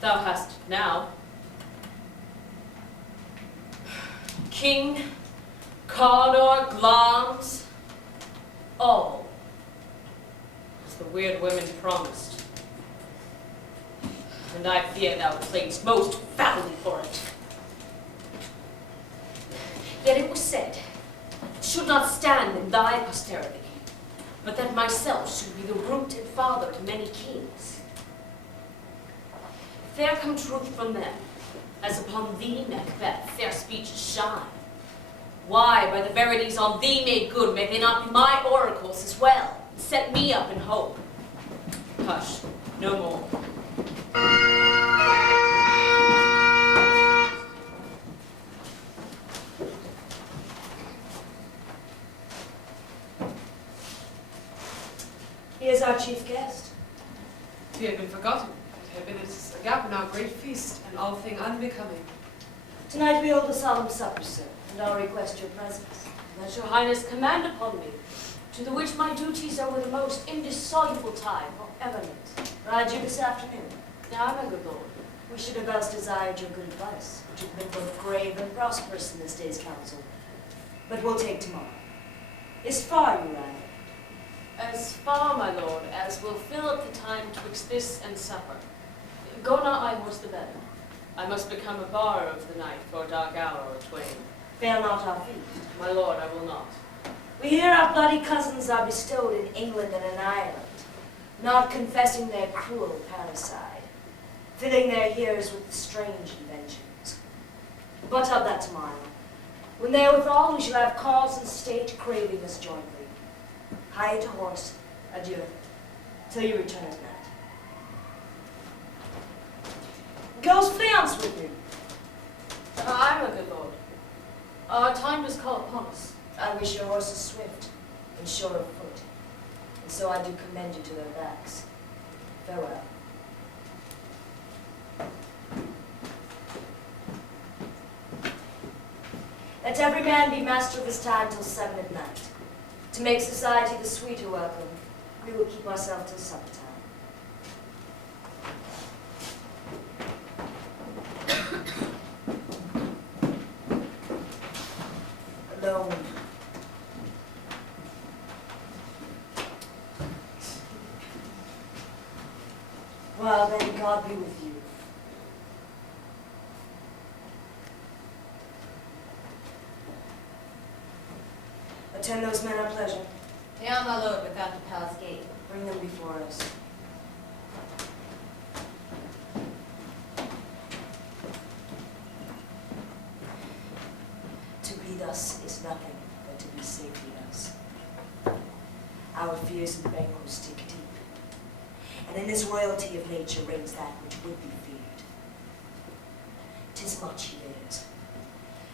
Thou hast it now. King, Cawdor, Glamis, all, as the weird women promised. And I fear thou playedst most foully for it. Yet it was said, it should not stand in thy posterity, but that myself should be the root and father to many kings. Fair come truth from them, as upon thee, Macbeth, fair speeches shine. Why, by the verities on thee made good, may they not be my oracles as well, and set me up in hope? Hush, no more. He is our chief guest. He had been forgotten. It had been a gap in our great feast, and all thing unbecoming. Tonight we hold a solemn supper, sir, and I'll request your presence. Let your highness command upon me, to the which my duties are with the most indissoluble tie for eminent. Ride you this afternoon. Now, my good lord, We should have else desired your good advice, which have been both grave and prosperous in this day's council. But we'll take tomorrow. Is far you ride? as far, my lord, as will fill up the time twixt this and supper. Go not my horse the better. I must become a bar of the night for a dark hour or twain. Fail not our feast. My lord, I will not. We hear our bloody cousins are bestowed in England and in Ireland, not confessing their cruel parricide, filling their ears with strange inventions. But of that tomorrow. When therewithal we shall have cause and state craving us jointly. Hie to horse, adieu, till you return at night. Goes Fleance with you? Aye, my good lord. Our time does call upon us. I wish your horses swift and sure of foot, and so I do commend you to their backs. Farewell. Let every man be master of his time till 7 at night. To make society the sweeter welcome, we will keep ourselves till supper time. Alone. Well, then, God be with you. Attend those men our pleasure. They are, my lord, without the palace gate. Bring them before us. To be thus is nothing but to be safely thus. Our fears and banquets dig deep, and in this royalty of nature reigns that which would be feared. 'Tis much he bears,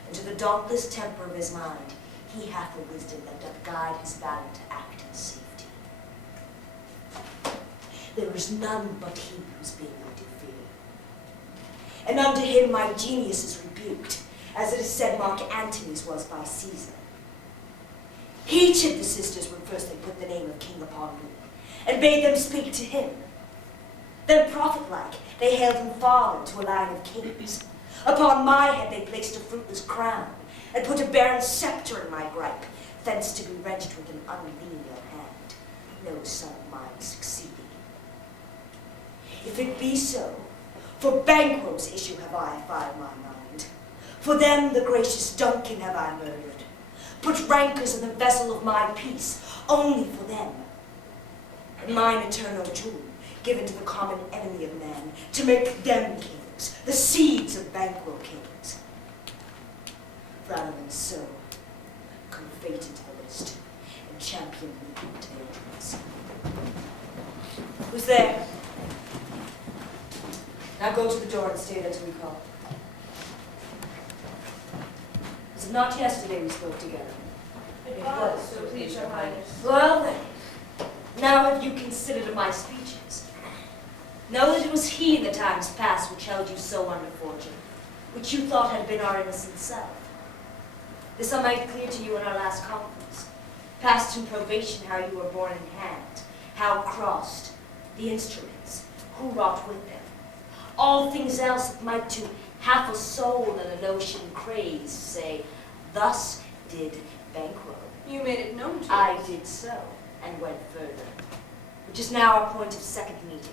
and to the dauntless temper of his mind he hath the wisdom that doth guide his valor to act in safety. There is none but he whose being I do fear, and unto him my genius is rebuked, as it is said Mark Antony's was by Caesar. He chid the sisters when first they put the name of king upon me, and bade them speak to him. Then prophet-like, they hailed him father to a line of kings, Upon my head they placed a fruitless crown, and put a barren sceptre in my gripe, thence to be wrenched with an unvenial hand. No son of mine succeeding. If it be so, for Banquo's issue have I filed my mind. For them the gracious Duncan have I murdered. Put rancors in the vessel of my peace, only for them. And mine eternal doom, given to the common enemy of man, to make them kings, the seeds of Banquo kings. Rather than so, come fate into the list, and champion legal tales. Who's there? Now go to the door and stay there till we call. Was it not yesterday we spoke together? It was, so please, Your Highness. Well then, now have you considered my speeches? Know that it was he in the times past which held you so under fortune, which you thought had been our innocent self. This I made clear to you in our last conference. Past in probation how you were born in hand, how crossed, the instruments, who wrought with them. All things else that might to half a soul and a notion craze say, thus did Banquo. You made it known to I us. did so, and went further, which is now our point of second meeting.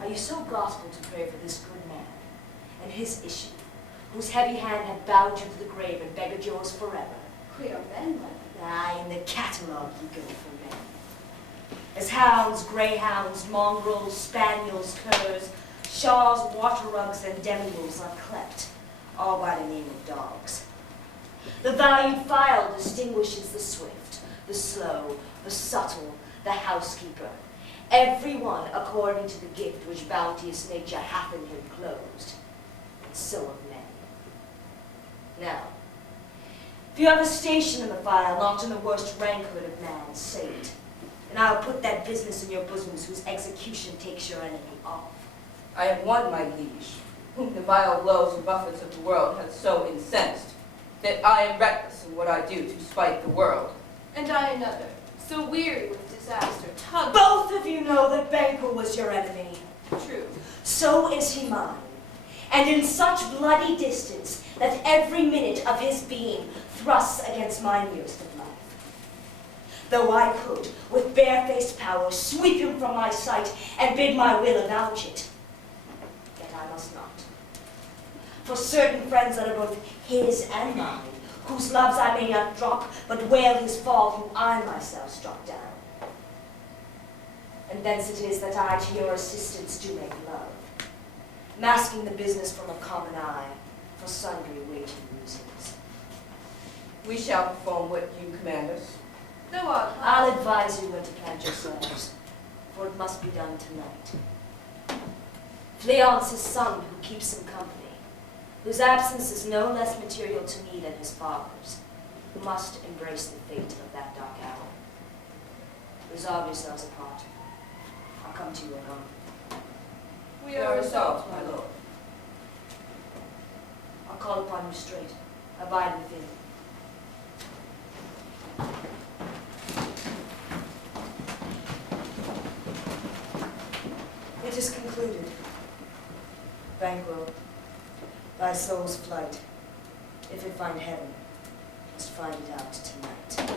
Are you so gospel to pray for this good man, and his issue, whose heavy hand had bowed you to the grave and beggared yours forever? We are men, Aye, in the catalogue you go for men. As hounds, greyhounds, mongrels, spaniels, curs, shaws, water rugs, and demi-wolves are clept, all by the name of dogs. The valued file distinguishes the swift, the slow, the subtle, the housekeeper, every one according to the gift which bounteous nature hath in him closed, and so of men. Now, if you have a station in the file, not in the worst rankhood of man, say it, and I'll put that business in your bosoms whose execution takes your enemy off. I am one, my liege, whom the vile blows and buffets of the world hath so incensed, that I am reckless in what I do to spite the world. and I another, so weary with disaster, tugged. Both of you know that Banquo was your enemy. True. So is he mine, and in such bloody distance that every minute of his being thrusts against my nearest of life. Though I could, with barefaced power, sweep him from my sight and bid my will avouch it, yet I must not. For certain friends that are both his and mine, whose loves I may not drop, but wail his fall whom I myself struck down. And thence it is that I to your assistance do make love, masking the business from a common eye, for sundry weighty reasons. We shall perform what you command us. Though our I'll advise you when to plant yourselves, for it must be done tonight. Fleonce's son who keeps him company, whose absence is no less material to me than his father's, who must embrace the fate of that dark hour. Resolve yourselves apart. I'll come to you alone. we are resolved, my lord. I'll call upon you straight. Abide within. It is concluded. Banquo, thy soul's flight, if it find heaven, must find it out tonight.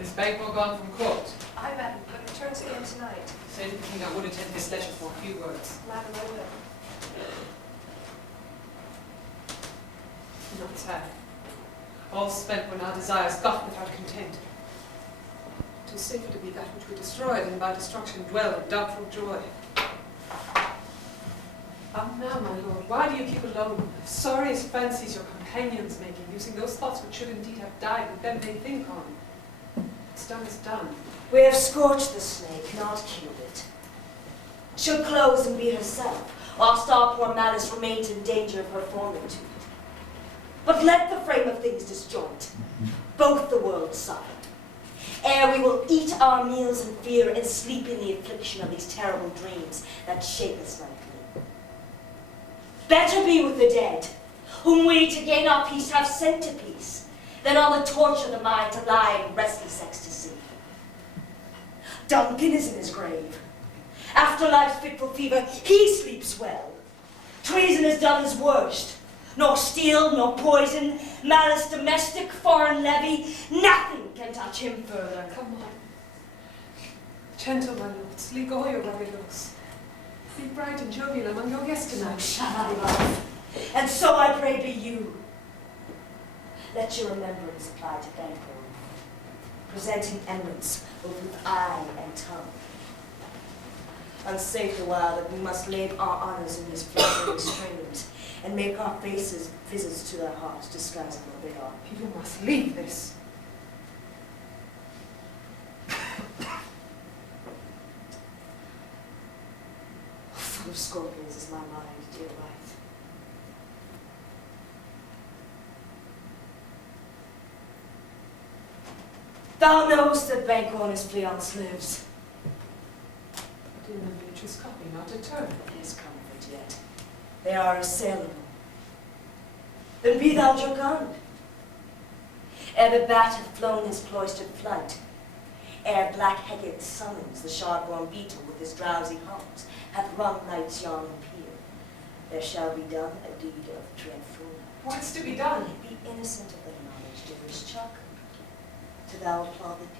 Is Banquo gone from court? I, madam, but returns again tonight. Say to the king I would attend his leisure for a few words. Madam, I will. Not sad. All spent when our desires got without content. 'Tis safer to be that which we destroy than by destruction dwell in doubtful joy. Ah, now, my lord, why do you keep alone? Sorriest fancies your companions making, using those thoughts which should indeed have died, that them they think on. What's done is done. We have scorched the snake, not killed it. She'll close and be herself, whilst our poor Malice remains in danger of her formitude. But let the frame of things disjoint, both the worlds suffer. Ere we will eat our meals in fear and sleep in the affliction of these terrible dreams that shake us nightly. Better be with the dead, whom we to gain our peace have sent to peace, than on the torch of the mind to lie in restless ecstasy. Duncan is in his grave. After life's fitful fever, he sleeps well. Treason has done his worst. Nor steel, nor poison, malice domestic, foreign levy, nothing can touch him further. Come on. Gentle, my lords, leave all your worried looks. Be bright and jovial among your guests tonight. Shall I, love? And so I pray be you. Let your remembrance apply to Banquo, presenting eminence both with eye and tongue. Unsafe the while that we must lave our honors in these flattering streams, and make our faces visits to their hearts, disguising what they are. You must leave this. Full of scorpions is my mind, dear wife. Thou knowest that Banquo and his fiancé lives. But in the Beatrice copy, not a turn. It is comfort yet. They are assailable. Then be thou jocund. Ere the bat hath flown his cloistered flight, ere black Hecate summons the sharp-born beetle with his drowsy hums, hath rung night's yawning peal, there shall be done a deed of dreadful night. What's to be done? Be innocent of the knowledge, dearest Chuck, till thou applaud the deed.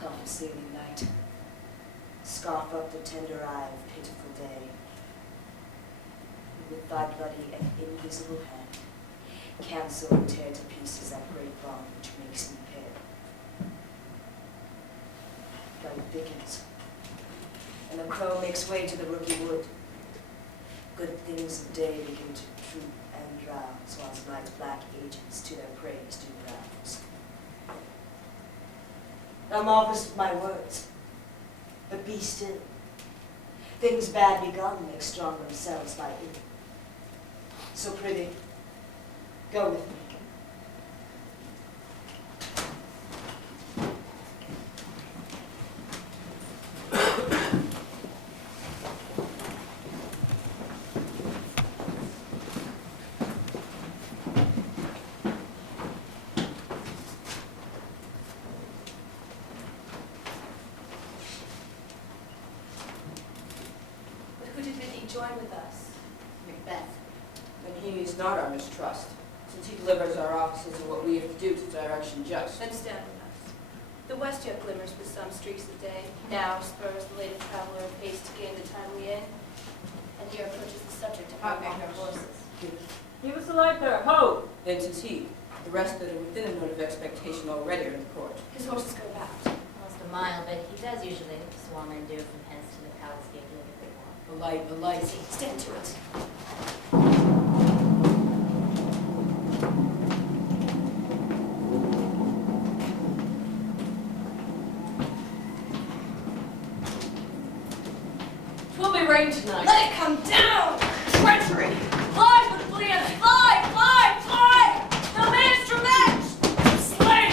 Come, sailing night, scarf up the tender eye of pitiful day, and with thy bloody and invisible hand, cancel and tear to pieces that great bond which makes me pale. Light thickens, and the crow makes way to the rooky wood. Good things of day begin to droop and drowse, whilst night's black agents to their praise do rouse. Thou marvelest at my words, but be still. Things bad begun make strong themselves by ill. So prithee, go with me. But who did he join with us? Macbeth. And he is not our mistrust, since he delivers our offices and what we have to do to direction just. Then stand with us. The west yet glimmers with some streaks of day. Now spurs the later traveler in haste to gain the timely inn. And here approaches the subject of our walking horses. Give us a light there, ho! Then 'tis he, the rest that are within a note of expectation already are in the court. His horses go about. Almost a mile, but he does usually swarm and do from hence to the palace gate to look at the wall. A light, a light. Stand to it. Twill be rain tonight. Let it come down! Treachery! Fly for the Fleas! Fly! Fly! Fly! The man's revenge! Slay!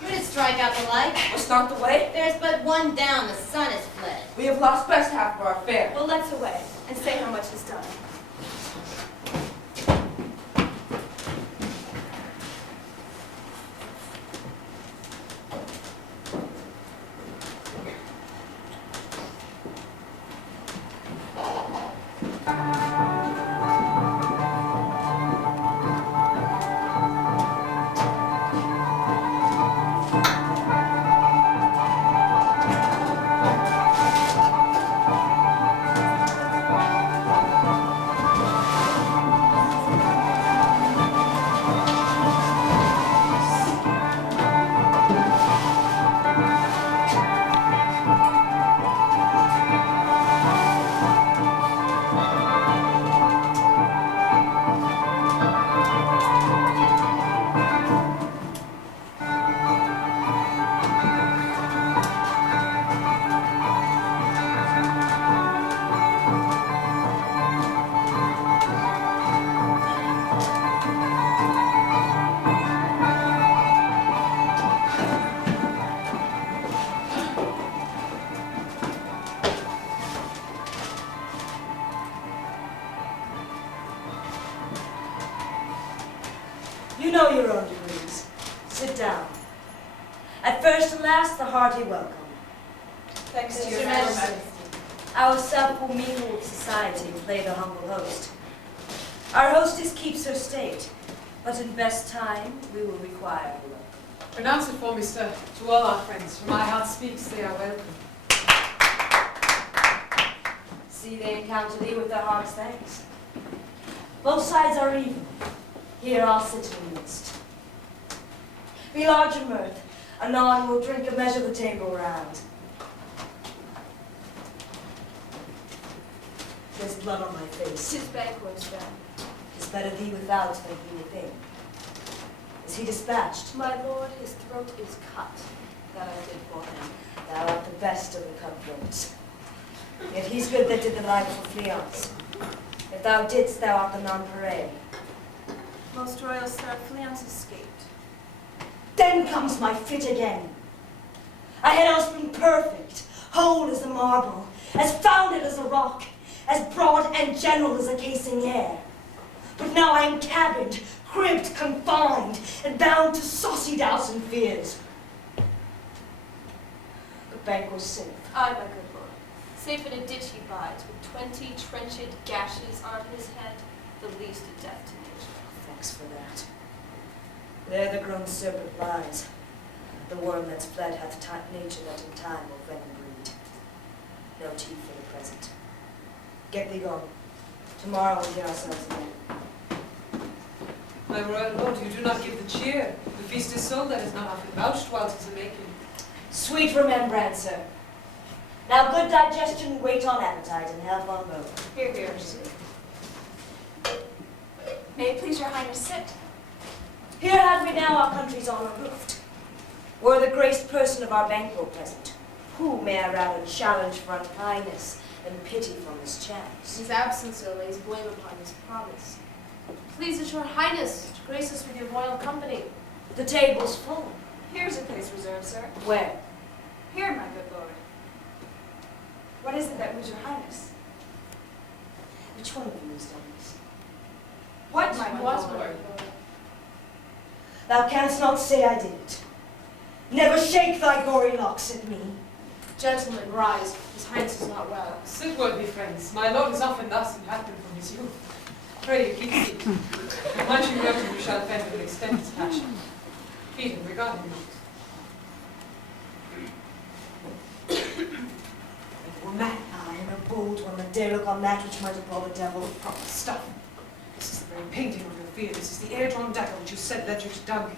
Who did strike out the light? What's not the way? There's but one down, the sun is fled. We have lost best half of our fare. Well, let's away and say how much is done. You know your own degrees. Sit down. At first and last, the hearty welcome. Thanks to Your your Majesty. Majesty. Ourself will mingle with society and play the humble host. Our hostess keeps her state, but in best time, we will require her welcome. Pronounce it for me, sir, to all our friends. From my heart speaks, they are welcome. See, they encounter thee with their heart's thanks. Both sides are even. Here I'll sit in the midst. Be large in mirth. Anon we'll drink and measure the table round. There's blood on my face. 'Tis Banquo's friend. 'Tis better thee without than he within. Is he dispatched? My lord, his throat is cut. That I did for him. Thou art the best of the cutthroats. Yet he's good that did the like for Fleance. If thou didst, thou art the nonpareil. Most royal sir, Fleance escaped. Then comes my fit again. I had else been perfect, whole as a marble, as founded as a rock, as broad and general as a casing air. But now I am cabined, cribbed, confined, and bound to saucy doubts and fears. The bank was safe. Aye, my good lord. Safe in a ditch he bides, with 20 trenched gashes on his head, the least a death to nature. Thanks for that. There the grown serpent lies. The worm that's fled hath nature that in time will venom breed. No teeth for the present. Get thee gone. Tomorrow we'll hear ourselves again. My royal lord, you do not give the cheer. The feast is so that is not often vouched while 'tis a making. Sweet remembrance, sir. Now good digestion wait on appetite and health on both. Here, here. May it please your highness sit? Here have we now our country's honor roofed. Were the graced person of our banquet present, who may I rather challenge for unkindness and pity from his chance? His absence, sir, lays blame upon his promise. Pleases your highness to grace us with your royal company. The table's full. Here's a place reserved, sir. Where? Here, my good lord. What is it that moves your highness? Which one of you has done this? What, My my was lord? lord. Thou canst not say I did it. Never shake thy gory locks at me. Gentlemen, rise. His highness is not well. Sit, worthy friends. My lord is often thus and hath been from his youth. Pray you keep seat. And once you go to, you shall offend and extend his passion. Feed him, regard him not. Woman, I am a bold one that dare look on that which might appall the devil. proper stuff. This is the very painting of your fear. This is the air-drawn dagger which you said led you to Duncan.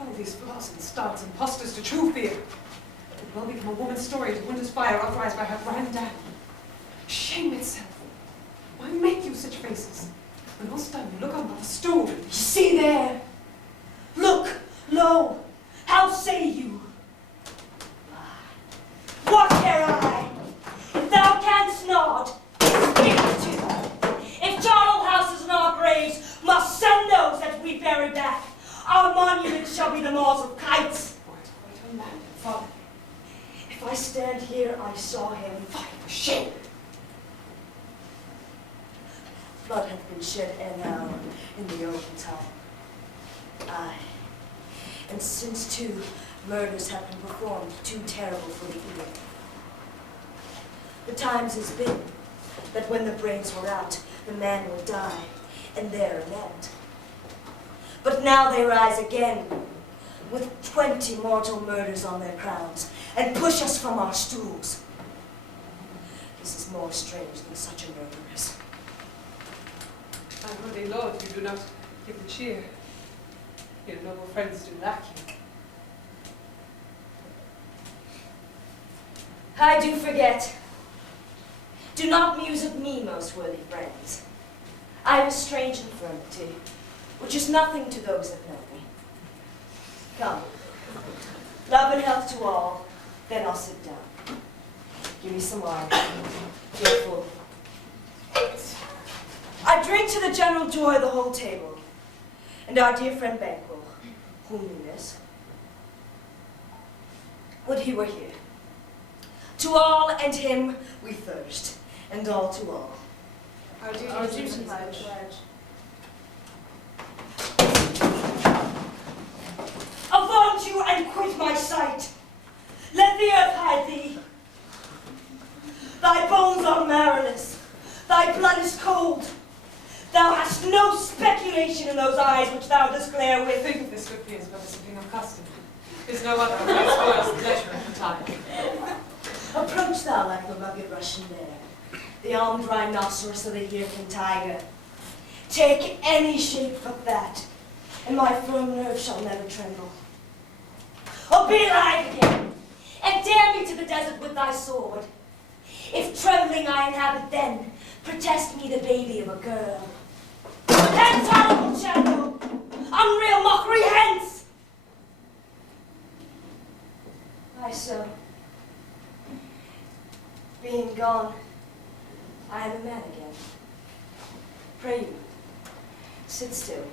All these flaws and starts impostors to true fear. It will be from a woman's story to winter's fire authorized by her granddad. Shame itself. Why make you such faces? When all's done, you look on but a stool. See there! Look, lo! How say you? What care I? If thou canst not, speak to. If charnel houses and our graves must send those that we bury back, our monuments shall be the maws of kites. Quite a man, father. If I stand here, I saw him. Fight for shame. Blood hath been shed ere now in the open time. Aye, and since too, murders have been performed too terrible for the ear. The times has been that when the brains were out, the man will die, and there an end. But now they rise again, with 20 mortal murders on their crowns, and push us from our stools. This is more strange than such a murderess. My worthy lord, you do not give the cheer. Your noble friends do lack you. I do forget. Do not muse of me, most worthy friends. I have a strange infirmity, which is nothing to those that know me. Come, love and health to all, then I'll sit down. Give me some wine. You're full. I drink to the general joy of the whole table, and our dear friend Banquo, whom you miss. Would he were here. To all and him we thirst, and all to all. Our duty Our is duty to is pledge. to pledge. and quit my sight. Let the earth hide thee. Thy bones are marrowless, thy blood is cold. Thou hast no speculation in those eyes which thou dost glare with. Think of this good peers, but as being accustomed. Is no other who may spoil us pleasure at the time. Approach thou like the rugged Russian bear, the armed rhinoceros or the Hircan tiger. Take any shape but that, and my firm nerve shall never tremble. Oh, be alive again, and dare me to the desert with thy sword. If trembling I inhabit then, protest me the baby of a girl. Hence, horrible shadow! Unreal mockery, hence! Why so? Being gone, I am a man again. Pray you, sit still.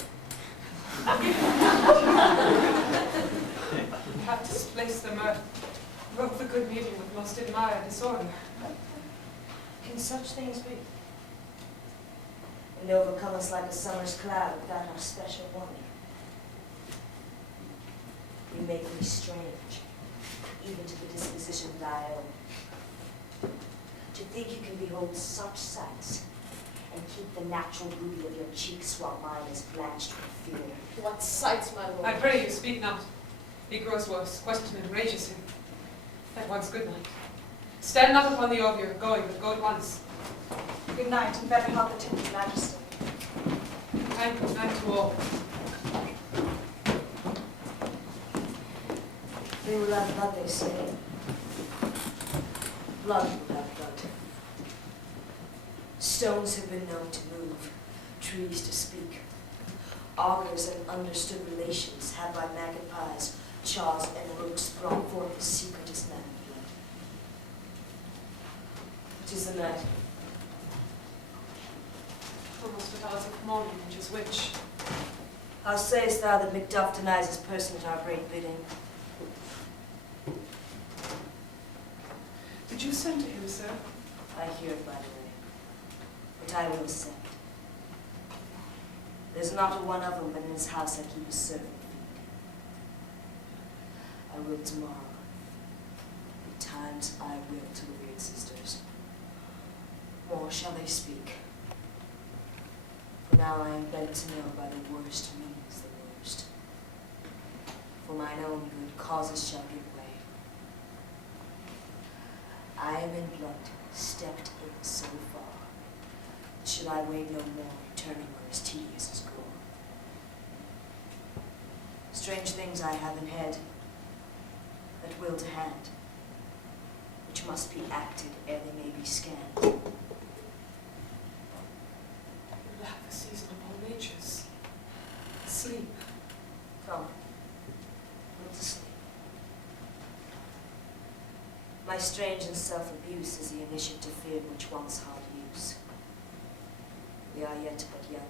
Have displaced the mirth, broke the good medium with most admired disorder. Can such things be? And overcome us like a summer's cloud without our special warning. You make me strange, even to the disposition of thy own. To think you can behold such sights and keep the natural ruby of your cheeks while mine is blanched with fear. What sights, my lord? I pray you, speak not. He grows worse, question enrages him. At once, good night. Stand not upon the oar you are going, but go at once. Good night, and better health attend your majesty. And good night to all. They will have blood, they say. Blood will have blood. Stones have been known to move, trees to speak. Augurs and understood relations have by magpies, chaws, and rooks brought forth the secretest man of blood. It is the night. Almost without of morning, which is which. How sayest thou that Macduff denies his person at our great bidding? Did you send to him, sir? I hear it, by the way. But I will send. There's not a one of them, but in his house I keep a servant feed. I will tomorrow. Betimes I will to the weird sisters. More shall they speak. For now I am bent to know by the worst means the worst. For mine own good causes shall give way. I am in blood, stepped in so far. Should I wait no more, returning were as tedious as gore. Strange things I have in head, that will to hand, which must be acted ere they may be scanned. You lack the season of all natures. Sleep. Come, go to sleep. My strange and self-abuse is the initiative fear which wants hard use. We are yet but young indeed.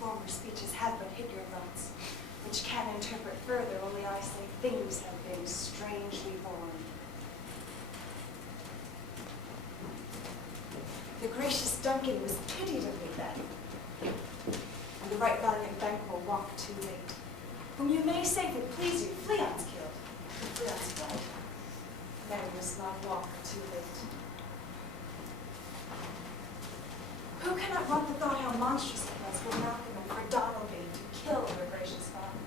Former speeches have but hid your thoughts, which can interpret further, only I say things have been strangely born. The gracious Duncan was pitied of me then, and the right valiant Banquo walked too late, whom you may say, if it please you, Fleon's killed, and Fleon's died. Many must not walk too late. Who cannot want the thought how monstrous it was for Malcolm and for Donalbain to kill their gracious father?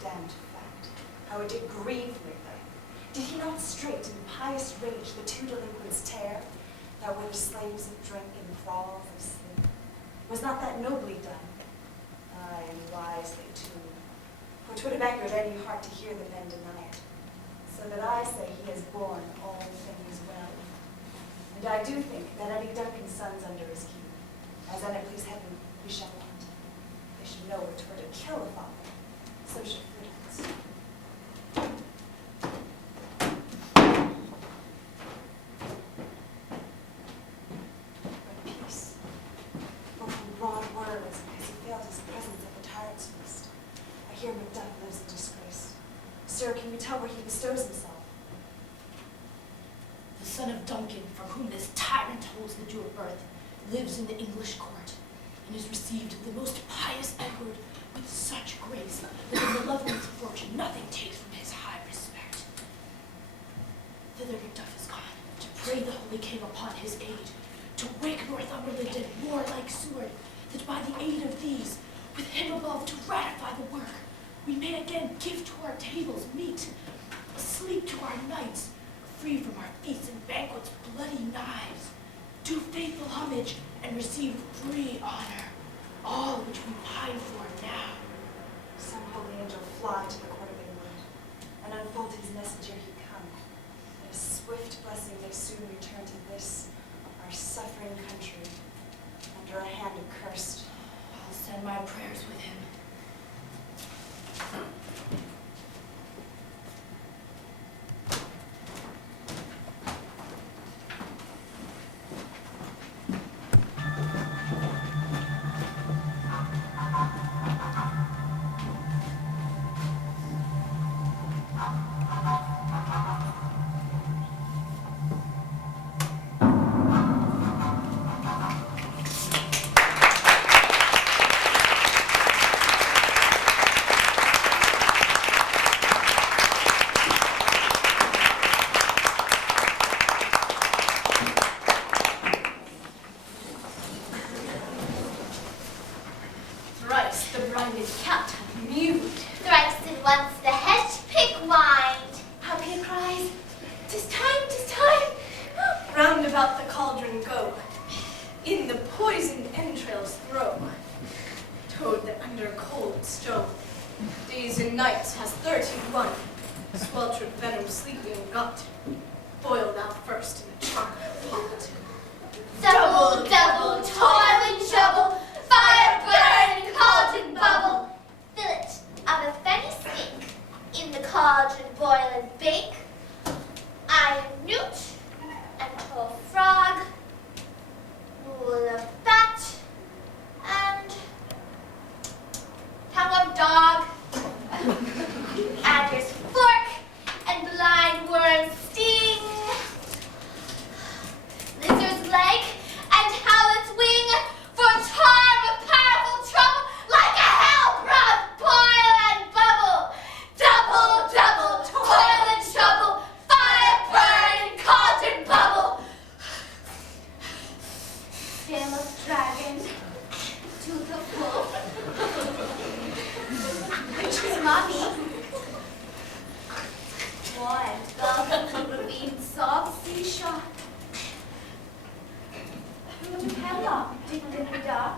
Damned fact, how it did grieve me. Did he not straight in pious rage the two delinquents tear, that were the slaves of drink and thralls of sleep? Was not that nobly done? Aye, and wisely too. For 'twould have angered any heart to hear the men deny it. So that I say he has borne all things well. And I do think that any Duncan's sons under his keep, as an it please heaven, we shall not. They should know it were to kill a father, so should prudence. sir, can you tell where he bestows himself? The son of Duncan, from whom this tyrant holds the due of birth, lives in the English court, and is received of the most pious Edward with such grace that in the malevolence of fortune nothing takes from his high respect. Thither Macduff is gone, to pray the holy king upon his aid, to wake Northumberland in warlike sword, that by the aid of these, with him above to ratify the work, we may again give to our tables meat, sleep to our nights, free from our feasts and banquets bloody knives, do faithful homage, and receive free honor, all which we pine for now. Some holy angel fly to the court of England, and unfold his messenger he come. And a swift blessing may soon return to this, our suffering country, under a hand accursed. I'll send my prayers with him. Thrice the blinded cat hath mewed. Thrice did once the hedge pig whined. Happy it cries, 'tis time, 'tis time. Round about the cauldron go, in the poisoned entrails throw. Toad that under cold stone, days and nights has 31, sweltered venom sleeping gut. Boil thou first in the charcoal pot. Double, double, toil and trouble, fire burn, cauldron bubble. Fillet of a fenny stink, in the cauldron boil and bake. Iron newt and tall frog, wool of bat, and tongue of dog. Adder's fork and blind worm's sting. Lizard's leg and howlet's wing, for charm of powerful trouble, like a hell-brought boil and bubble. Double, double, toil and trouble, fire burn and cauldron bubble. Tail of dragon, tooth of wolf, witch's mommy, war and gulp, ravine sob, sea shot. To hemlock dipped in the dark,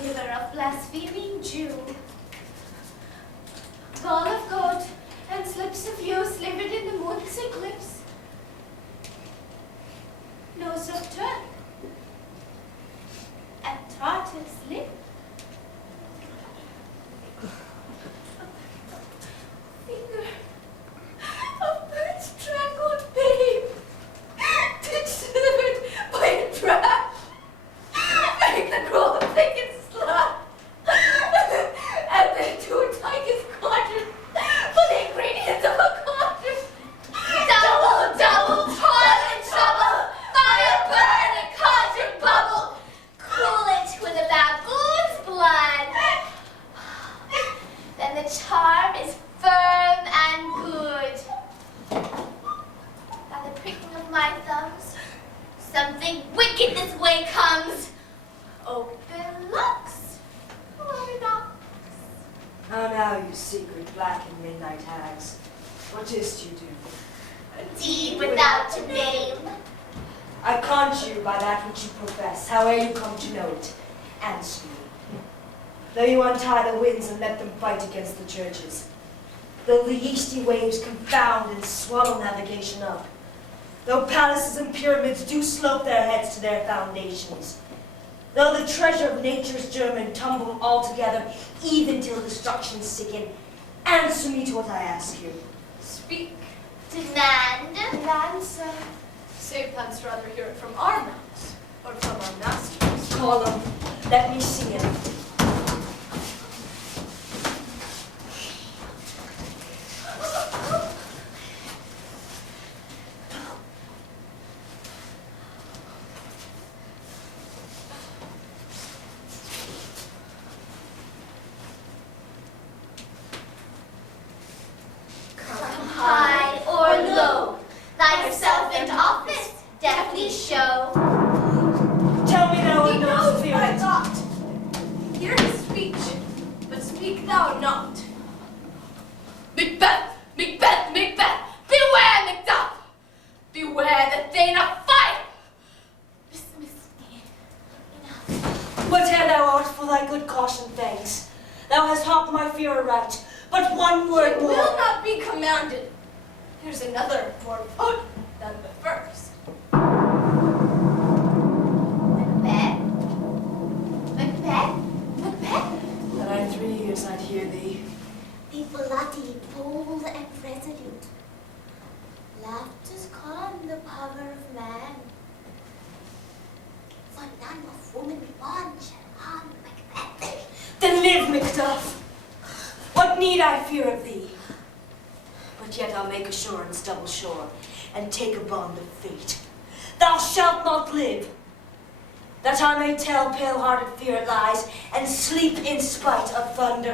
river of blaspheming Jew, gall of goat and slips of yew slivered in the moon's eclipse, nose of Turk and Tartar's lip. Finger of bird's strangled babe, delivered by a trap, make the cruel thicket slap, and then to a tiger's quadrant for the ingredients of a cauldron. Double, double, toil and trouble, fire burn and cauldron bubble, cool it with a baboon's blood. Then the charm is firm and good. By the pricking of my thumbs, something wicked this way comes. Open locks or knocks. How now, you secret black and midnight hags? What is't you do? A deed without a name. I conjure you by that which you profess, however you come to know it. Answer me. Though you untie the winds and let them fight against the churches, though the yeasty waves confound and swallow navigation up, though palaces and pyramids do slope their heads to their foundations, though the treasure of nature's germ tumble altogether, even till destruction sicken, answer me to what I ask you. Speak. Demand. Demand, sir. Say, plan's rather hear it from our mouths, or from our masters. Call him. Let me see him. shall not. Macbeth, Macbeth, Macbeth, beware, Macduff! Beware the Thane of Fire! Dismiss me. Enough. Whate'er thou art for thy good caution, thanks. Thou hast harped my fear aright, but one word You more. will not be commanded. There's another more potent than the first. Macbeth? Macbeth? Macbeth? That I 3 years I'd hear thee. Be bloody, bold, and resolute. Laughter's calm the power of man. For none of woman born shall harm Macbeth. Then live, Macduff. What need I fear of thee? But yet I'll make assurance double sure, and take a bond of fate. Thou shalt not live, that I may tell pale-hearted fear it lies, and sleep in spite of thunder.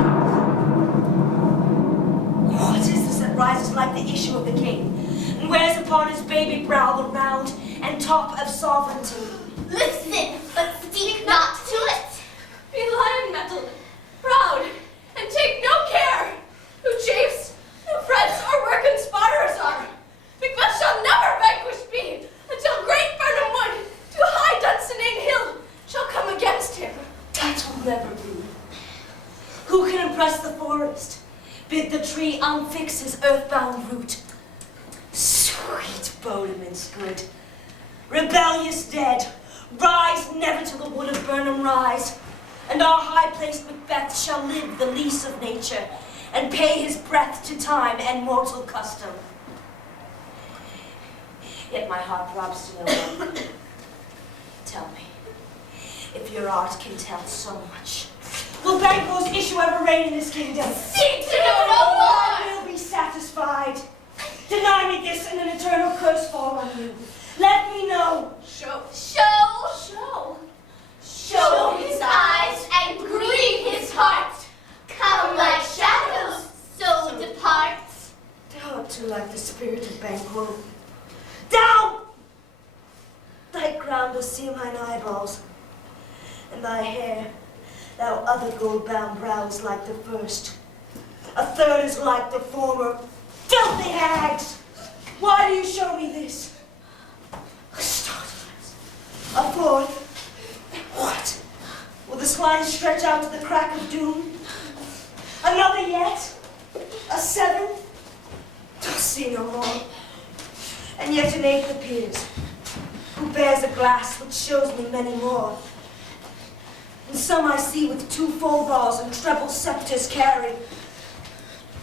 What is this that rises like the issue of the king, and wears upon his baby brow the round and top of sovereignty? Listen, but speak not to it. Be lion-mettled, proud, and take no care who chafes, who frets, or where conspirers are. Macbeth shall never vanquish me until great Burnham Wood to high Dunsinane Hill shall come against him. That will never be. Who can impress the forest, bid the tree unfix his earthbound root? Sweet Bodeman's good, rebellious dead, rise never till the wood of Burnham rise, and our high-placed Macbeth shall live the lease of nature, and pay his breath to time and mortal custom. Yet my heart throbs to know one. Tell me, if your art can tell so much, will Banquo's issue ever reign in this kingdom? Seek to know no more! I will be satisfied. Deny me this, and an eternal curse fall on you. Let me know. Show. Show his eyes and grieve his heart. Come like shadows, so depart. Thou art too like the spirit of Banquo. Down! Thy crown does see mine eyeballs, and thy hair, thou other gold-bound brows like the first. A third is like the former. Filthy hags! Why do you show me this? A fourth? What? Will this line stretch out to the crack of doom? Another yet? A seventh? I'll see no more. And yet an eighth appears, who bears a glass which shows me many more. And some I see with 2 full balls and treble scepters carry.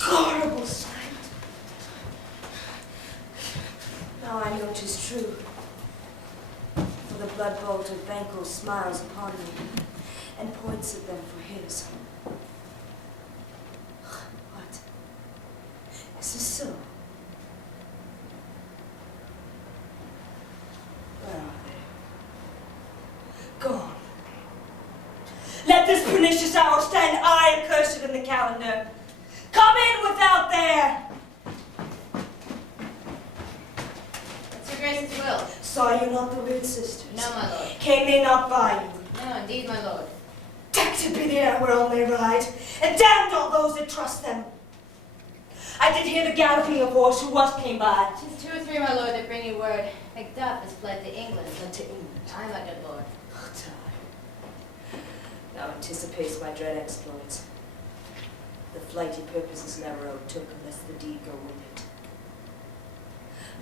Horrible sight. Now I know 'tis true, for the blood bolt of Banquo smiles upon me and points at them for his. What? Is this so? Where are they? Gone. Let this pernicious hour stand aye accursed in the calendar. Come in without there! What's your Grace's will? Saw you not the weird sisters? No, my lord. Came they not by you? No, indeed, my lord. Taxed be the air whereon they ride, and damned all those that trust them. I did hear the galloping of horse who what came by. 'Tis 2 or 3, my lord, that bring you word. Macduff has fled to England. Fled to England. Aye, my good lord. Thou anticipatest my dread exploits. The flighty purposes never overtook unless the deed go with it.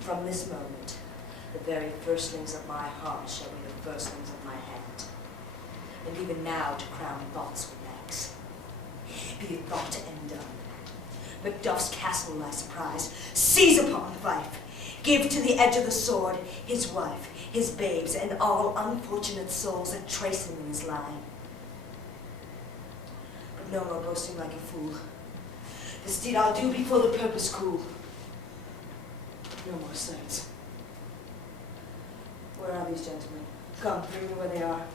From this moment, the very firstlings of my heart shall be the firstlings of my hand. And even now to crown thoughts with axe. Be it thought and done. Macduff's castle I surprise. Seize upon Fife. Give to the edge of the sword his wife, his babes, and all unfortunate souls that trace him in his line. But no more boasting like a fool. This deed I'll do before the purpose cool. No more sights. Where are these gentlemen? Come, bring me where they are.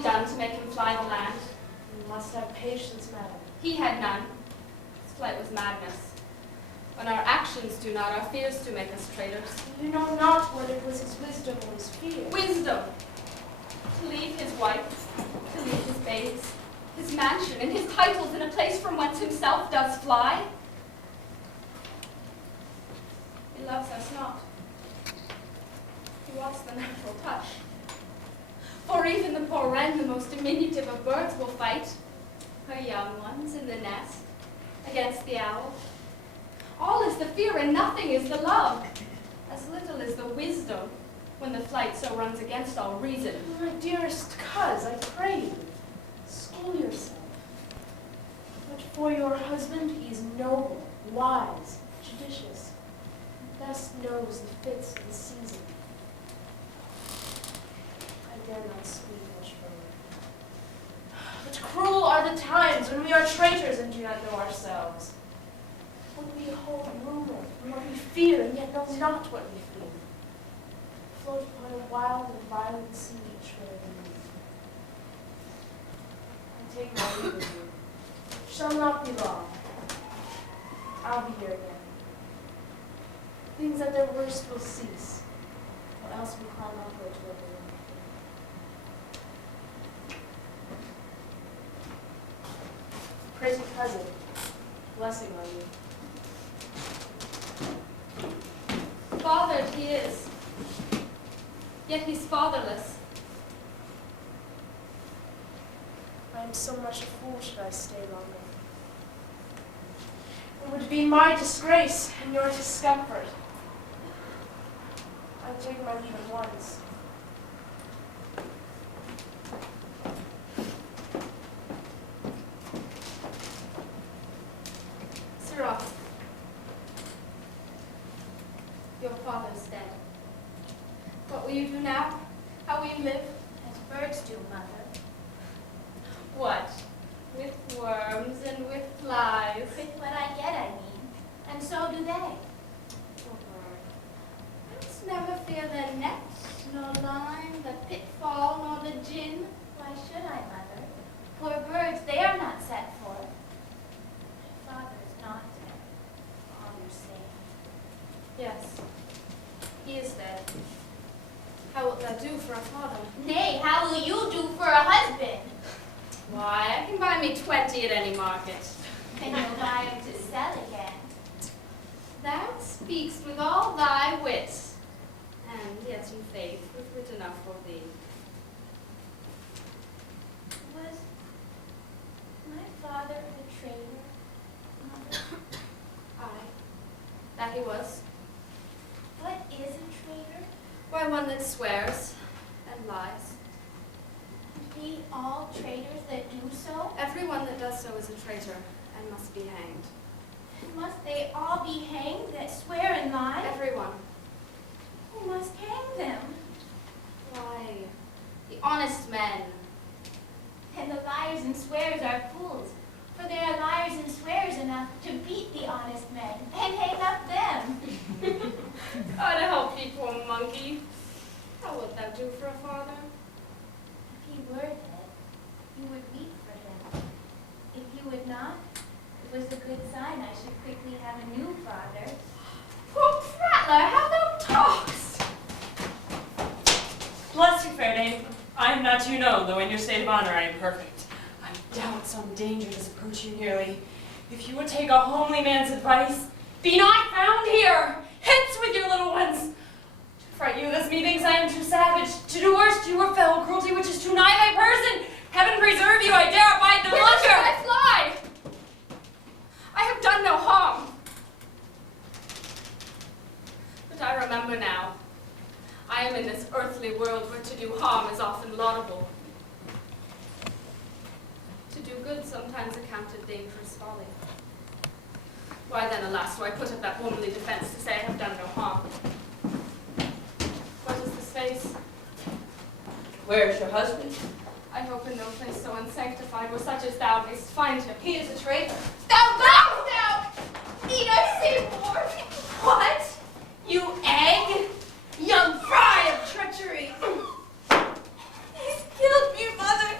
be done to make him fly the land? You must have patience, madam. He had none. His flight was madness. When our actions do not, our fears do make us traitors. You know not whether it was his wisdom or his fear. Wisdom. To leave his wife, to leave his babes, his mansion, and his titles in a place from whence himself does fly. He loves us not. He wants the natural touch. For even the poor wren, the most diminutive of birds, will fight her young ones in the nest against the owl. All is the fear and nothing is the love. As little is the wisdom when the flight so runs against all reason. My dearest coz, I pray you, school yourself. But for your husband, he is noble, wise, judicious, and best knows the fits of the season. I dare not speak much further. But cruel are the times when we are traitors and do not know ourselves. When we hold rumor and what we fear, and yet know not what we fear. Float upon a wild and violent sea each way we move. I take my leave of you. Shall not be long. I'll be here again. Things at their worst will cease, or else we climb upward to what they want. Crazy cousin, blessing on you. Fathered he is, yet he's fatherless. I am so much a fool should I stay longer. It would be my disgrace and your discomfort. I take my leave at once. Sirrah, your father's dead. What will you do now? How will you live? As birds do, mother. What? With worms and with flies. With what I get, I mean. And so do they. Must never fear the net, nor line, the pitfall, nor the gin. Why should I, mother? Poor birds, they are not set for. My father is not dead. All you're saying. Yes, he is dead. How wilt thou do for a father? Nay, how will you do for a husband? Why, I can buy me 20 at any market. And you'll buy him to sell again. Thou speakst with all thy wit, and yet in faith with wit enough for thee. Was my father a traitor, mother? Aye, that he was. What is a traitor? Why, one that swears and lies. Be all traitors that do so? Everyone that does so is a traitor and must be hanged. Must they all be hanged that swear and lie? Everyone. Who must hang them? Why, the honest men. And the liars and swearers are fools, for they are liars and swearers enough to beat the honest men and hang up them. God help thee, poor monkey. How wilt thou do for a father? If he were dead, you would weep for him. If you would not, it was a good sign I should quickly have a new father. Poor prattler, how thou talkst! Bless you, fair dame. I am not, you know, though in your state of honor I am perfect. I doubt some danger does approach you nearly. If you would take a homely man's advice, be not found here. Hence with your little ones. To fright you, thus methinks I am too savage. To do worse to your fell cruelty, which is too nigh thy person. Heaven preserve you, I dare abide no Whither longer. should I fly? I have done no harm. But I remember now. I am in this earthly world where to do harm is often laudable. To do good sometimes accounted dangerous folly. Why then, alas, do I put up that womanly defense to say I have done no harm? What is this face? Where is your husband? I hope in no place so unsanctified where such as thou mayst find him. He is a traitor. Thou! Need I say more? What? You egg? Young fry of treachery. He's killed me, mother.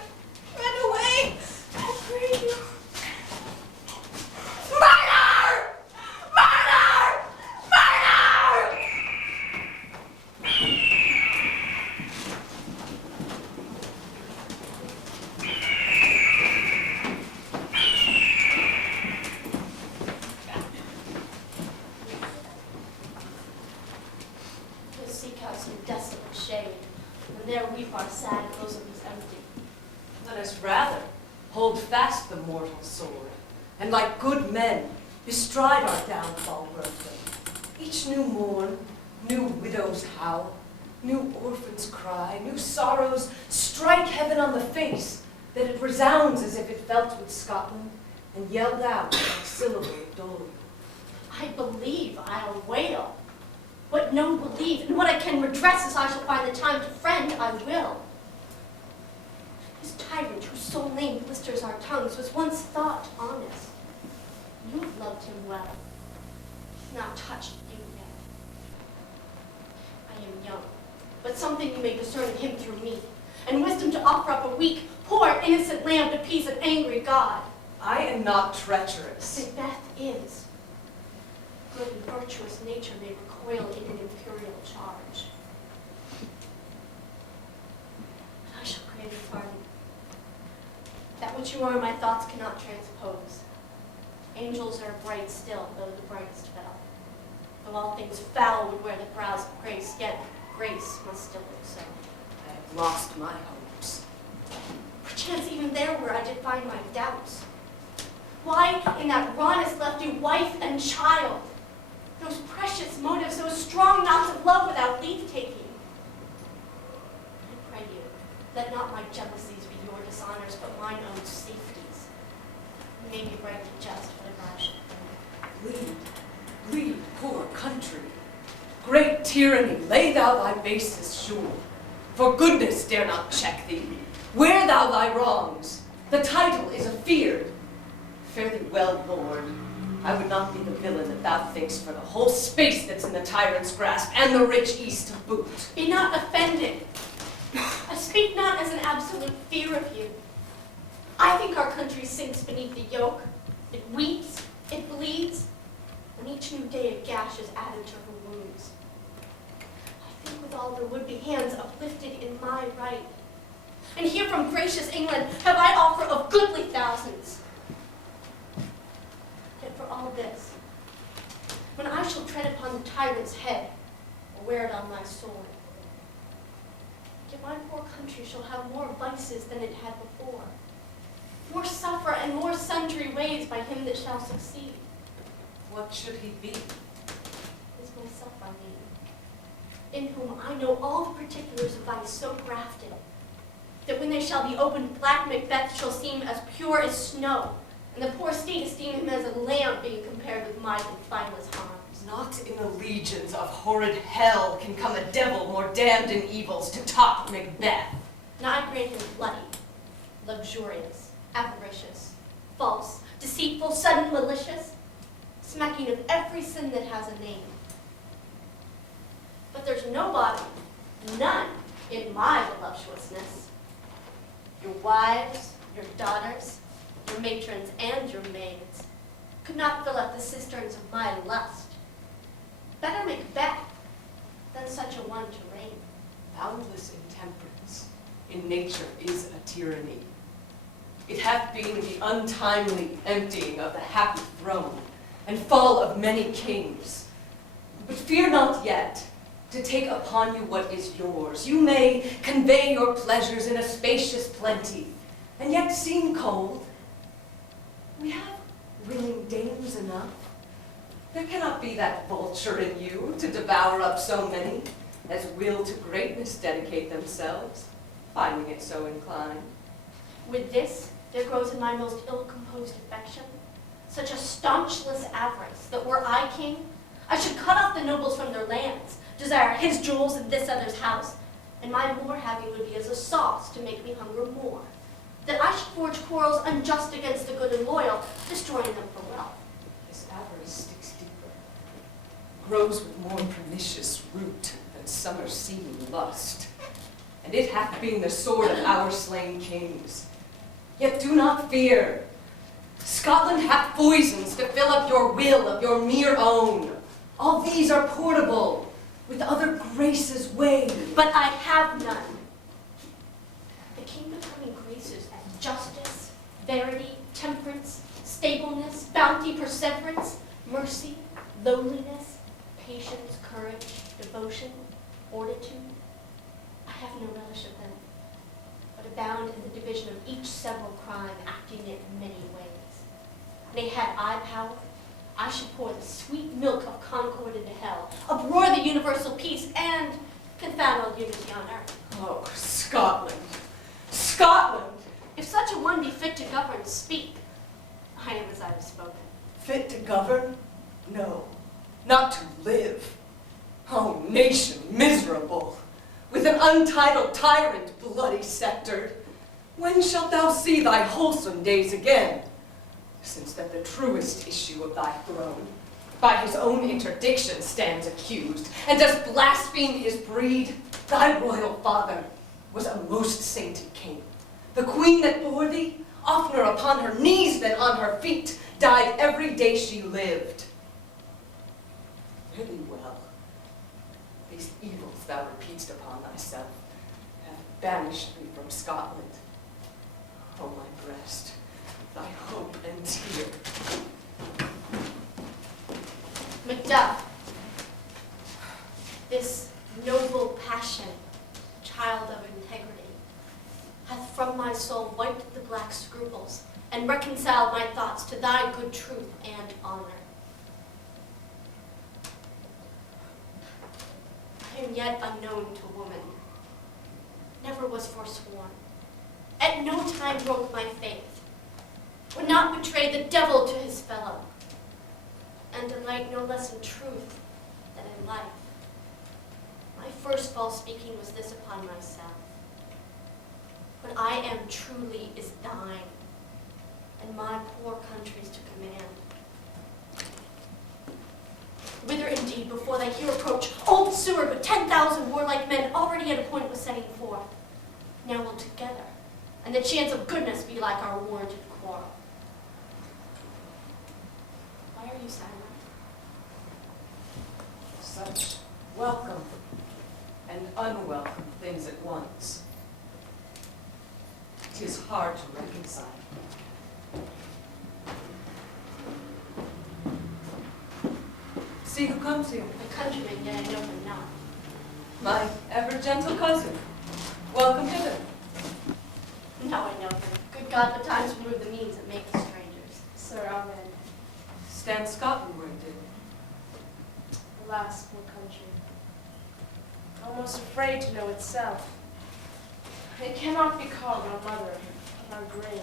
their weep our sad bosoms empty. Let us rather hold fast the mortal sword, and like good men, bestride our downfall broken. Each new morn, new widow's howl, new orphan's cry, new sorrows strike heaven on the face, that it resounds as if it felt with Scotland, and yelled out like syllable of dole. I believe I'll wail. What none believe, and what I can redress as I shall find the time to friend, I will. This tyrant whose sole name blisters our tongues was once thought honest. You have loved him well, not touched you yet. I am young, but something you may discern in him through me, and wisdom to offer up a weak, poor, innocent lamb to peace an angry God. I am not treacherous. Macbeth is. Good and virtuous nature may recoil in an imperial charge. But I shall crave your pardon. That which you are in my thoughts cannot transpose. Angels are bright still, though the brightest fell. Though all things foul would wear the brows of grace, yet grace must still look so. I have lost my hopes. Perchance even there where I did find my doubts. Why in that rawness left you wife and child? Those precious motives, those strong knots of love without leave-taking. I pray you, let not my jealousies be your dishonors, but mine own safeties. You may be right to jest whatever I should think. Bleed, poor country. Great tyranny, lay thou thy bases sure. For goodness dare not check thee. Wear thou thy wrongs. The title is afeared. Fare thee well, Lord. I would not be the villain that thou thinkst for the whole space that's in the tyrant's grasp, and the rich east to boot. Be not offended. I speak not as an absolute fear of you. I think our country sinks beneath the yoke. It weeps, it bleeds, and each new day a gash is added to her wounds. I think with all there would be hands uplifted in my right. And here from gracious England have I offer of goodly thousands. Yet for all this, when I shall tread upon the tyrant's head, or wear it on my sword, yet my poor country shall have more vices than it had before, more suffer and more sundry ways by him that shall succeed. What should he be? Is myself I mean, in whom I know all the particulars of vice so grafted, that when they shall be opened, black Macbeth shall seem as pure as snow, and the poor state esteem him as a lamb being compared with my confineless harms. Not in the legions of horrid hell can come a devil more damned in evils to top Macbeth. Now I grant him bloody, luxurious, avaricious, false, deceitful, sudden, malicious, smacking of every sin that has a name. But there's nobody, none, in my voluptuousness. Your wives, your daughters, your matrons, and your maids could not fill up the cisterns of my lust. Better Macbeth than such a one to reign. Boundless intemperance in nature is a tyranny. It hath been the untimely emptying of the happy throne and fall of many kings. But fear not yet to take upon you what is yours. You may convey your pleasures in a spacious plenty, and yet seem cold. We have willing dames enough. There cannot be that vulture in you to devour up so many as will to greatness dedicate themselves, finding it so inclined. With this, there grows in my most ill-composed affection such a staunchless avarice that were I king, I should cut off the nobles from their lands, desire his jewels in this other's house, and my more having would be as a sauce to make me hunger more. That I should forge quarrels unjust against the good and loyal, destroying them for wealth. This avarice sticks deeper, grows with more pernicious root than summer's seeming lust, and it hath been the sword of our slain kings. Yet do not fear. Scotland hath poisons to fill up your will of your mere own. All these are portable, with other graces weighed. But I have none. The kingdom coming graces at justice, verity, temperance, stableness, bounty, perseverance, mercy, lowliness, patience, courage, devotion, fortitude. I I have no relish of them, but abound in the division of each several crime, acting in many ways. Nay, had I power, I should pour the sweet milk of concord into hell, uproar the universal peace, and confound all unity on earth. Oh, Scotland! Scotland! If such a one be fit to govern, speak. I am as I have spoken. Fit to govern? No, not to live. Oh, nation miserable, with an untitled tyrant bloody sceptred, when shalt thou see thy wholesome days again? Since that the truest issue of thy throne, by his own interdiction stands accused, and does blaspheme his breed, thy royal father was a most sainted king. The queen that bore thee, oftener upon her knees than on her feet, died every day she lived. Really well. These evils thou repeatst upon thyself have banished thee from Scotland. O my breast, thy hope and tear. Macbeth, this noble passion, child of integrity, hath from my soul wiped the black scruples and reconciled my thoughts to thy good truth and honor. I am yet unknown to woman, never was forsworn, at no time broke my faith, would not betray the devil to his fellow, and delight no less in truth than in life. My first false speaking was this upon myself: what I am truly is thine, and my poor country's to command. Whither indeed, before thy here approach, old Seward with 10,000 warlike men already at a point was setting forth. Now we'll together, and the chance of goodness be like our warranted quarrel. Why are you silent? Such welcome and unwelcome things at once. 'Tis hard to reconcile. See who comes here. A countryman, yet I know him not. My ever-gentle cousin. Welcome hither. Now I know him. Good God, the times remove the means that make us strangers. Sir, amen. Stand Scotlandward, did. Alas, poor country. Almost afraid to know itself. It cannot be called our mother, our grave.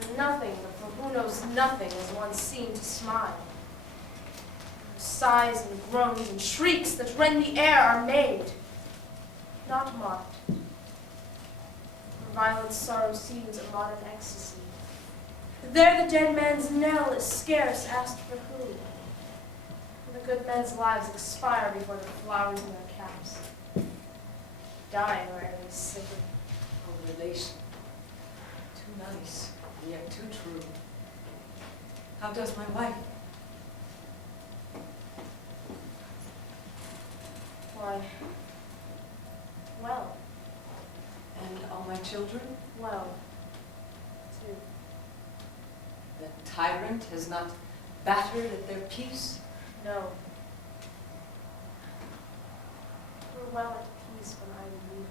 For nothing, but for who knows nothing, is one seen to smile. Sighs and groans and shrieks that rend the air are made, not mocked. For violent sorrow seems a modern ecstasy. There the dead man's knell is scarce asked for who. For the good men's lives expire before the flowers in their caps. Dying or at least sick. Oh, relation. Too nice, and yet too true. How does my wife? Why, well, And all my children? well, too. The tyrant has not battered at their peace? No. We're well at peace when I leave.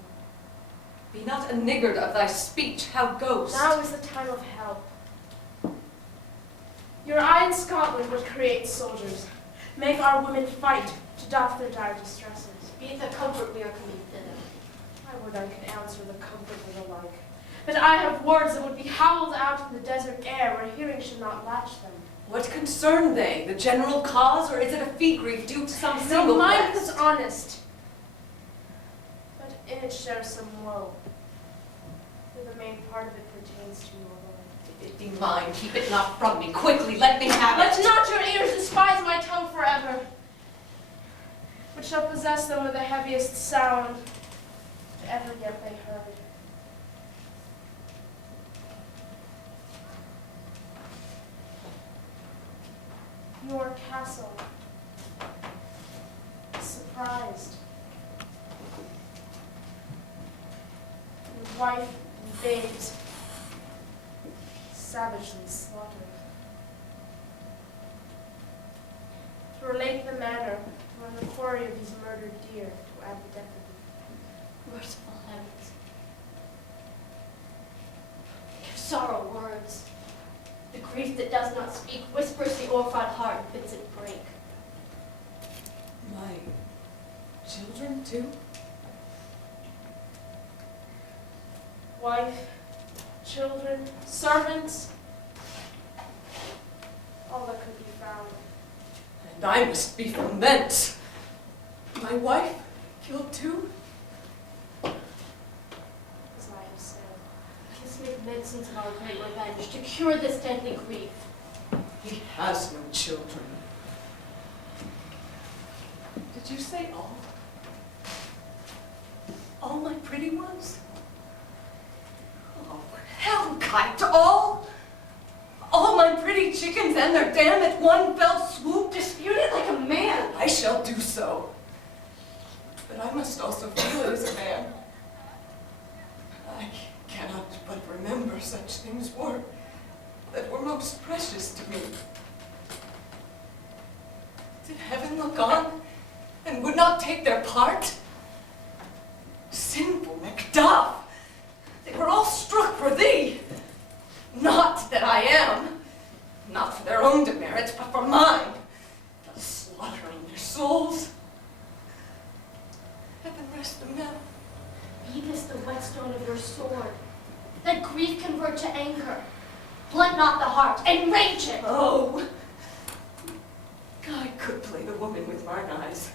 Be not a niggard of thy speech, how goes? Now is the time of help. Your eye in Scotland would create soldiers, make our women fight to doff their dire distresses. Be it the comfort we are coming thither. I would I could answer the comfort of the like. But I have words that would be howled out in the desert air where hearing should not latch them. What concern they? The general cause, or is it a fee grief due to some single No mind quest? that's honest, but in it shares some woe. For the main part of it pertains to your woman. If it be mine, keep it not from me. Quickly, let me have Let it. not your ears despise my tongue forever, which shall possess them with the heaviest sound that ever yet they heard. Your castle is surprised. Your wife and babes savagely slaughtered. To relate the manner on the quarry of these murdered deer to add the death of Merciful heavens. Give sorrow words. The grief that does not speak whispers the o'erfought heart and bids it break. My children, too? wife, children, servants, all that could be found. And I must be from thence. My wife killed too? As I have said. Let us make medicines of our great revenge to cure this deadly grief. He has no children. Did you say all? All my pretty ones? Oh, hell kite, all? All my pretty chickens and their dam at one fell swoop? Dispute it like a man. I shall do so. But I must also feel it as a man. I cannot but remember such things were, that were most precious to me. Did heaven look on and would not take their part? Sinful Macduff, they were all struck for thee. Not that I am, not for their own demerits, but for mine, thus slaughtering their souls. Heaven rest them now. Be this the whetstone of your sword. Let grief convert to anger. Blunt not the heart, enrage it. Oh, I could play the woman with mine eyes,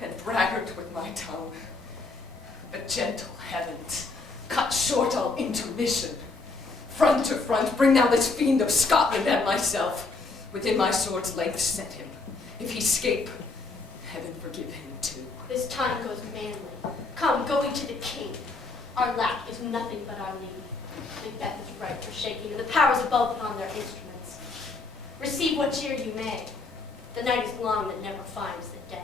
and braggart with my tongue. But gentle heavens, cut short all intermission. Front to front, bring now this fiend of Scotland and myself. Within my sword's length set him. If he escape, heaven forgive him too. This time goes manly. Come, go we to the king. Our lack is nothing but our need. Macbeth is right for shaking, and the powers above put on their instruments. Receive what cheer you may. The night is long that never finds the day.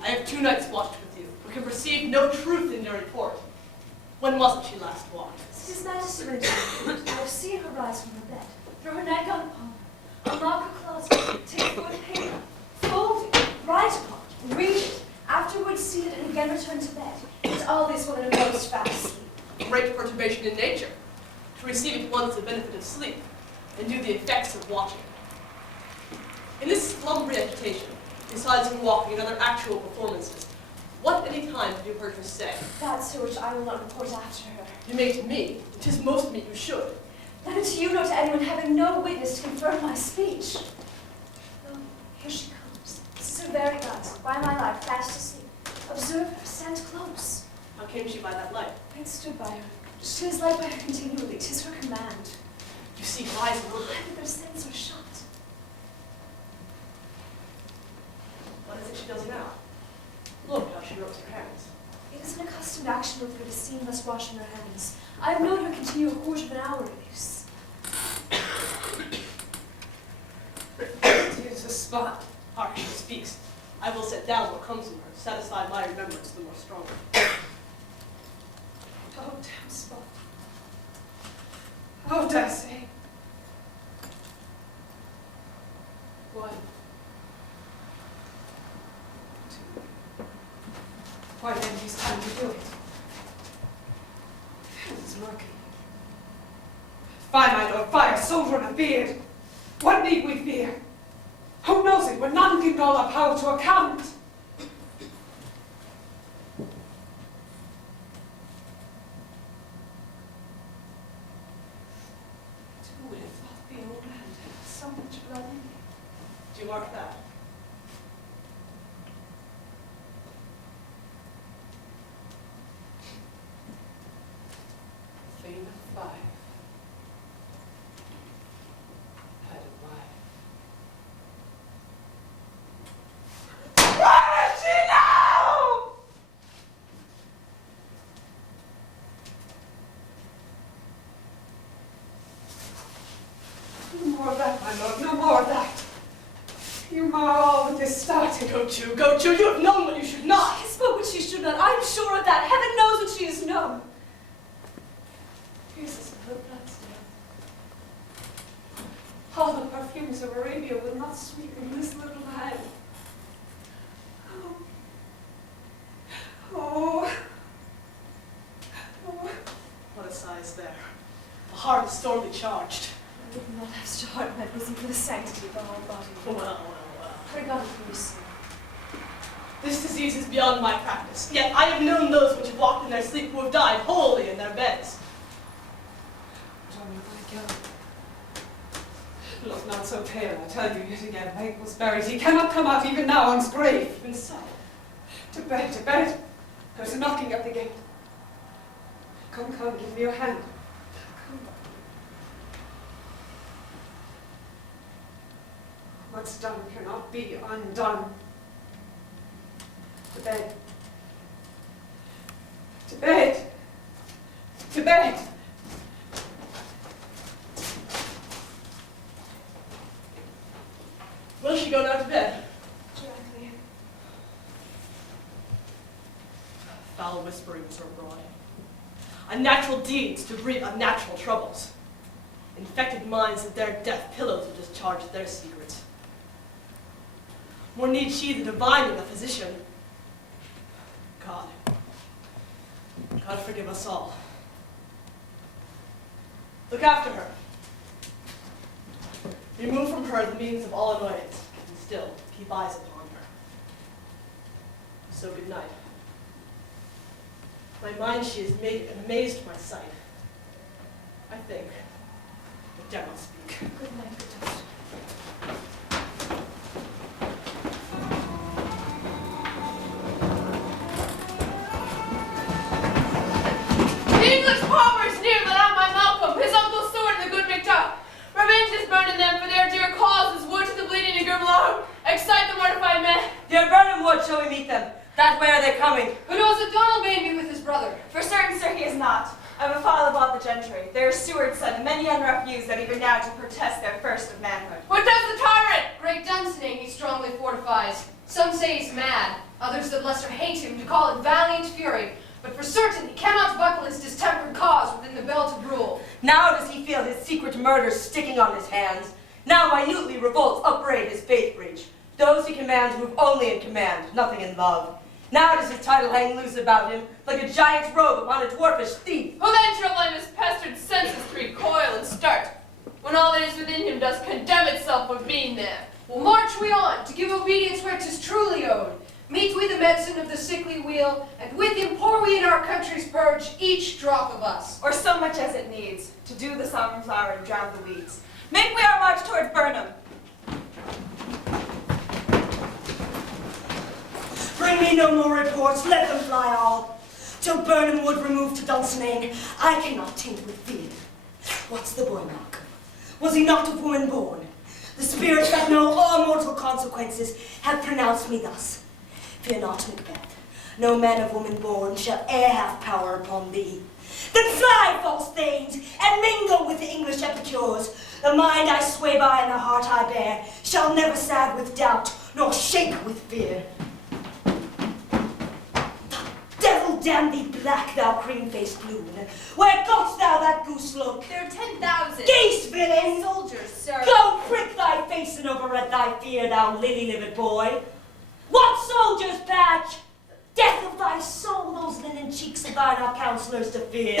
I have 2 nights watched with you. We can perceive no truth in your report. When was it she last walked? His Majesty went to I have seen her rise from her bed, throw her nightgown upon her, unlock her closet, take forth paper, fold it, write upon it, read it, afterwards seat it, and again return to bed. And all this while in a most fast sleep. Great perturbation in nature. To receive at once the benefit of sleep, and do the effects of watching. In this slumbery agitation, besides her walking and other actual performances, what at any time have you heard her say? That, sir, which I will not report after her. You may to me, it is most meet you should. Neither to you nor to anyone, having no witness to confirm my speech. Oh, here she comes. This is her very night, by my life, fast asleep. Observe her, stand close. How came she by that light? I stood by her. She is led by her continually, 'tis her command. You see her eyes and look. Either their sins are shut. What is it she does now? Look how she rubs her hands. It is an accustomed action with her to seem thus washing her hands. I have known her continue a quarter of an hour at least. It is a spot. Hark, she speaks. I will set down what comes from her, satisfy my remembrance the more stronger. Oh, damn spot. Oh, dare I say? One. Two. Why then use time to do it? It is murky. Fie, my lord, fie, a soldier in a beard! What need we fear? Who knows it, when none can call our power to account? Who would have thought the old land had so much blood in it? Do you mark that? Thane of 5 had a wife. Go to, you have known what you should not. She spoke what she should not. I'm sure of that. Heaven knows what she has known. Here's this little bloodstone. All the perfumes of Arabia will not sweeten this little hand. Oh. What a size there. A heart is sorely charged. I would not have starred my bosom for the sanctity of the whole body. Well. Pray God for you, sir. This disease is beyond my practice. Yet I have known those which have walked in their sleep who have died wholly in their beds. But only my God. Look not so pale, I tell you yet again. Mike was buried. He cannot come out even now on his grave. Even so. To bed, to bed. There's a knocking at the gate. Come, give me your hand. Come. What's done cannot be undone. To bed. To bed. To bed. Will she go now to bed? Directly. Foul whisperings are abroad. Unnatural deeds to breed unnatural troubles. Infected minds that their death pillows have discharged their secrets. More needs she the divine than the physician. God forgive us all. Look after her. Remove from her the means of all annoyance, and still keep eyes upon her. So good night. My mind she has made amazed my sight. I think, but dare not speak. Good night, good toast. The English palmers near that on my Malcolm, his uncle's sword and the good Macbeth. Revenge is burning them for their dear causes, wood to the bleeding and grim below. Excite the mortified men. Dear Burnham Wood, shall we meet them? That way are they coming? Who knows that Donald may be with his brother? For certain, sir, he is not. I'm a father of all the gentry. There is Seward's son, and many unrefused that even now do protest their first of manhood. What does the tyrant? Great Dunsinane he strongly fortifies. Some say he's mad, others that lesser hate him, to call it valiant fury. But for certain he cannot buckle his distempered cause within the belt of rule. Now does he feel his secret murders sticking on his hands. Now minutely revolts upbraid his faith breach. Those he commands move only in command, nothing in love. Now does his title hang loose about him, like a giant's robe upon a dwarfish thief. Who then shall blame his pestered senses to recoil and start, when all that is within him does condemn itself of being there? Well, march we on, to give obedience where 'tis truly owed. Meet we the medicine of the sickly wheel, and with him pour we in our country's purge each drop of us. Or so much as it needs, to do the sunflower and drown the weeds. Make we our march towards Burnham. Bring me no more reports, let them fly all. Till Burnham Wood remove to Dunsinane, I cannot taint with fear. What's the boy, Malcolm? Was he not of woman born? The spirits that know all mortal consequences have pronounced me thus. Fear not, Macbeth. No man of woman born shall e'er have power upon thee. Then fly, false thanes, and mingle with the English epicures. The mind I sway by and the heart I bear shall never sag with doubt, nor shake with fear. Devil damn thee black, thou cream-faced loon. Where got'st thou that goose look? There are 10,000 Geese, villain! soldiers, sir. Go prick thy face and overread thy fear, thou lily-livered boy. What soldiers, Patch? Death of thy soul, those linen cheeks of thine are counselors to fear.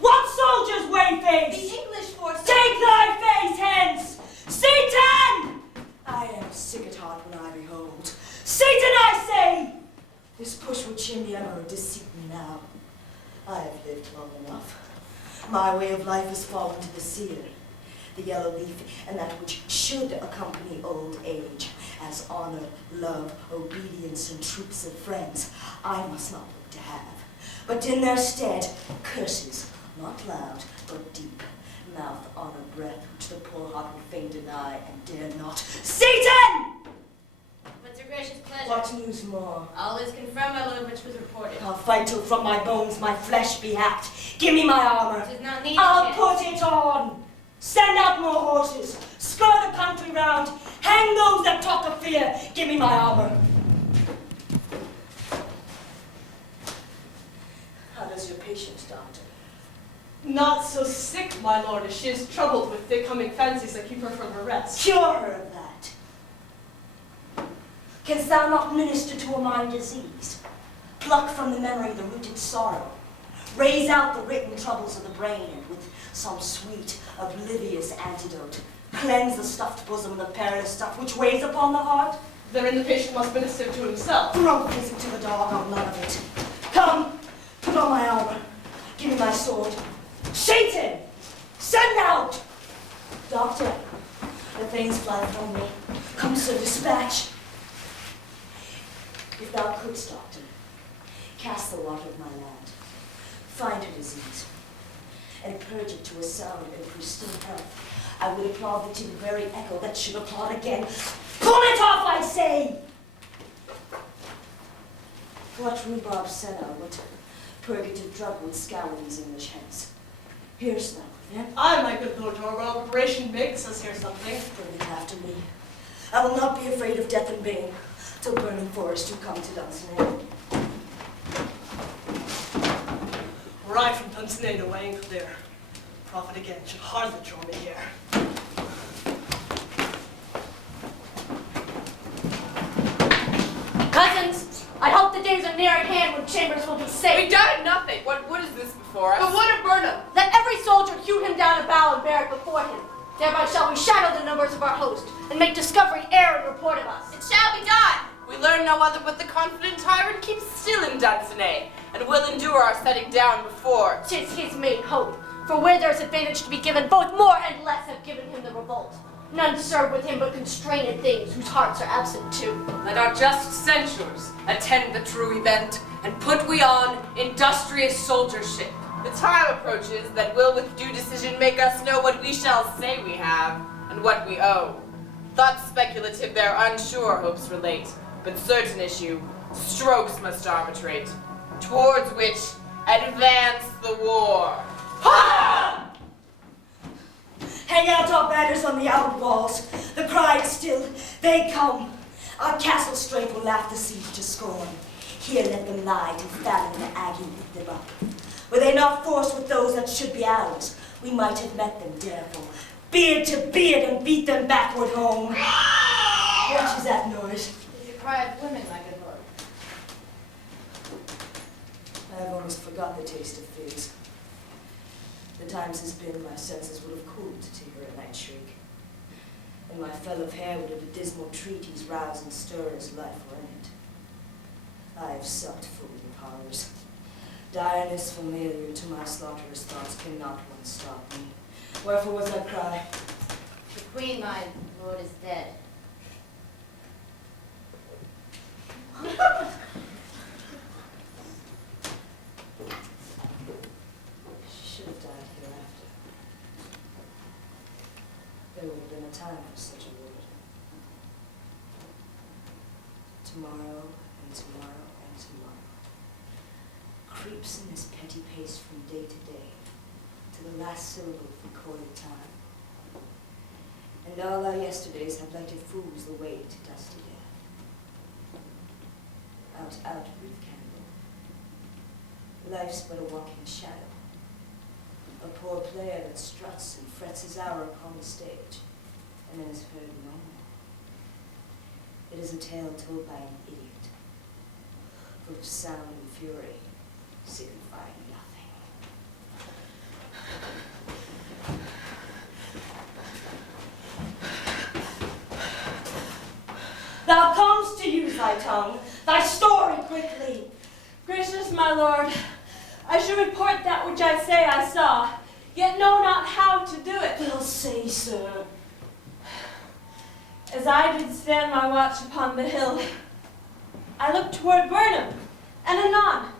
What soldiers, Wayface? The English force. Take thy face hence! Satan! I am sick at heart when I behold. Satan, I say! This pushwood chimney ever deceit me now. I have lived long enough. My way of life has fallen to the seer. The yellow leaf and that which should accompany old age, as honor, love, obedience, and troops of friends, I must not look to have. But in their stead, curses, not loud, but deep, mouth, honor, breath, which the poor heart would fain deny and dare not. Satan! What's your gracious pleasure? What news more? All is confirmed, my lord, which was reported. I'll fight till from my bones my flesh be hacked. Give me my armor. It is not needed. I'll put it on. Send out more horses. Scur the country round. Hang those that talk of fear. Give me my armor. my lord, as she is troubled with thick coming fancies that keep her from her rest. Cure her of that. Canst thou not minister to a mind diseased? Pluck from the memory the rooted sorrow. Raise out the written troubles of the brain, and with some sweet, oblivious antidote, cleanse the stuffed bosom of the perilous stuff which weighs upon the heart? Therein the patient must minister to himself. Throw physic to the dog, I'll none of it. Come, put on my armor. Give me my sword. Satan, send out! Doctor, the things fly from me. Come, sir, dispatch. If thou couldst, doctor, cast the water of my land, find her disease, and purge it to a sound and pristine health, I would applaud thee to the very echo that should applaud again. Pull it off, I say! What rhubarb senna, what purgative drug would scour these English heads? Hearest thou them? Aye, my good Lord Torwell, preparation makes us hear something. Bring it after me. I will not be afraid of death and bane, till burning forest do come to Dunsinane. Were I from Dunsinane away in Kildare, prophet again should hardly draw me here. Cousins, I hope the days are near at hand when Chambers will be safe. We doubted nothing. What is this before us? But what of Burnham? Let every soldier hew him down a bough and bear it before him. Thereby shall we shadow the numbers of our host, and make discovery ere and report of us. It shall be done. We learn no other but the confident tyrant keeps still in Dunsinane, and will endure our setting down before. 'Tis his main hope, for where there's advantage to be given, both more and less have given him the revolt. None serve with him but constrained things whose hearts are absent too. Let our just censures attend the true event, and put we on industrious soldiership. The time approaches that will with due decision make us know what we shall say we have, and what we owe. Thoughts speculative their unsure hopes relate, but certain issue, strokes must arbitrate, towards which advance the war. Ha! Hang out our banners on the outer walls. The cry is still, they come. Our castle strength will laugh the siege to scorn. Here let them lie till famine and agony pick them up. Were they not forced with those that should be ours, we might have met them, therefore, beard to beard, and beat them backward home. What is that noise? It's the cry of women, my good lord. I have almost forgot the taste of figs. The times has been my senses would have cooled to hear a night shriek, and my fell of hair would have a dismal treatise rouse and stir as life were in it. I have supped food in powers. Direness familiar to my slaughterous thoughts cannot once stop me. Wherefore was I cry? The queen, my lord, is dead. She should have died hereafter. There would have been a time for such a word. Tomorrow and tomorrow and tomorrow creeps in this petty pace from day to day, to the last syllable of recorded time. And all our yesterdays have lighted fools the way to dusty death. Out, brief candle. Life's but a walking shadow, a poor player that struts and frets his hour upon the stage, and then is heard no more. It is a tale told by an idiot, full of sound and fury, signifying nothing. Thou comest to use thy tongue, thy story quickly. Gracious my lord, I shall report that which I say I saw, yet know not how to do it. Well, say, sir. As I did stand my watch upon the hill, I looked toward Burnham, and anon,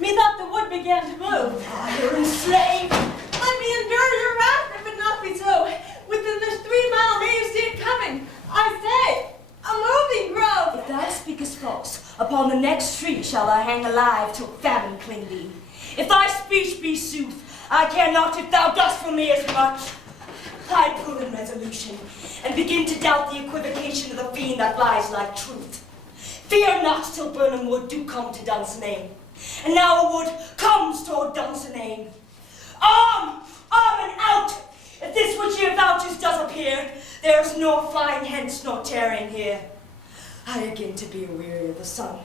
methought the wood began to move. Liar and slave! Let me endure your wrath if it not be so. Within this 3 mile may you see it coming. I say, a moving grove. If thou speakest false, upon the next tree shall I hang alive till famine cling thee. If thy speech be sooth, I care not if thou dost for me as much. I pull in resolution, and begin to doubt the equivocation of the fiend that lies like truth. Fear not till Burnham Wood do come to Dunsinane, and now a wood comes toward Dunsinane. Arm! arm and out! If this which ye vouches does appear, there's no flying hence nor tarrying here. I begin to be weary of the sun,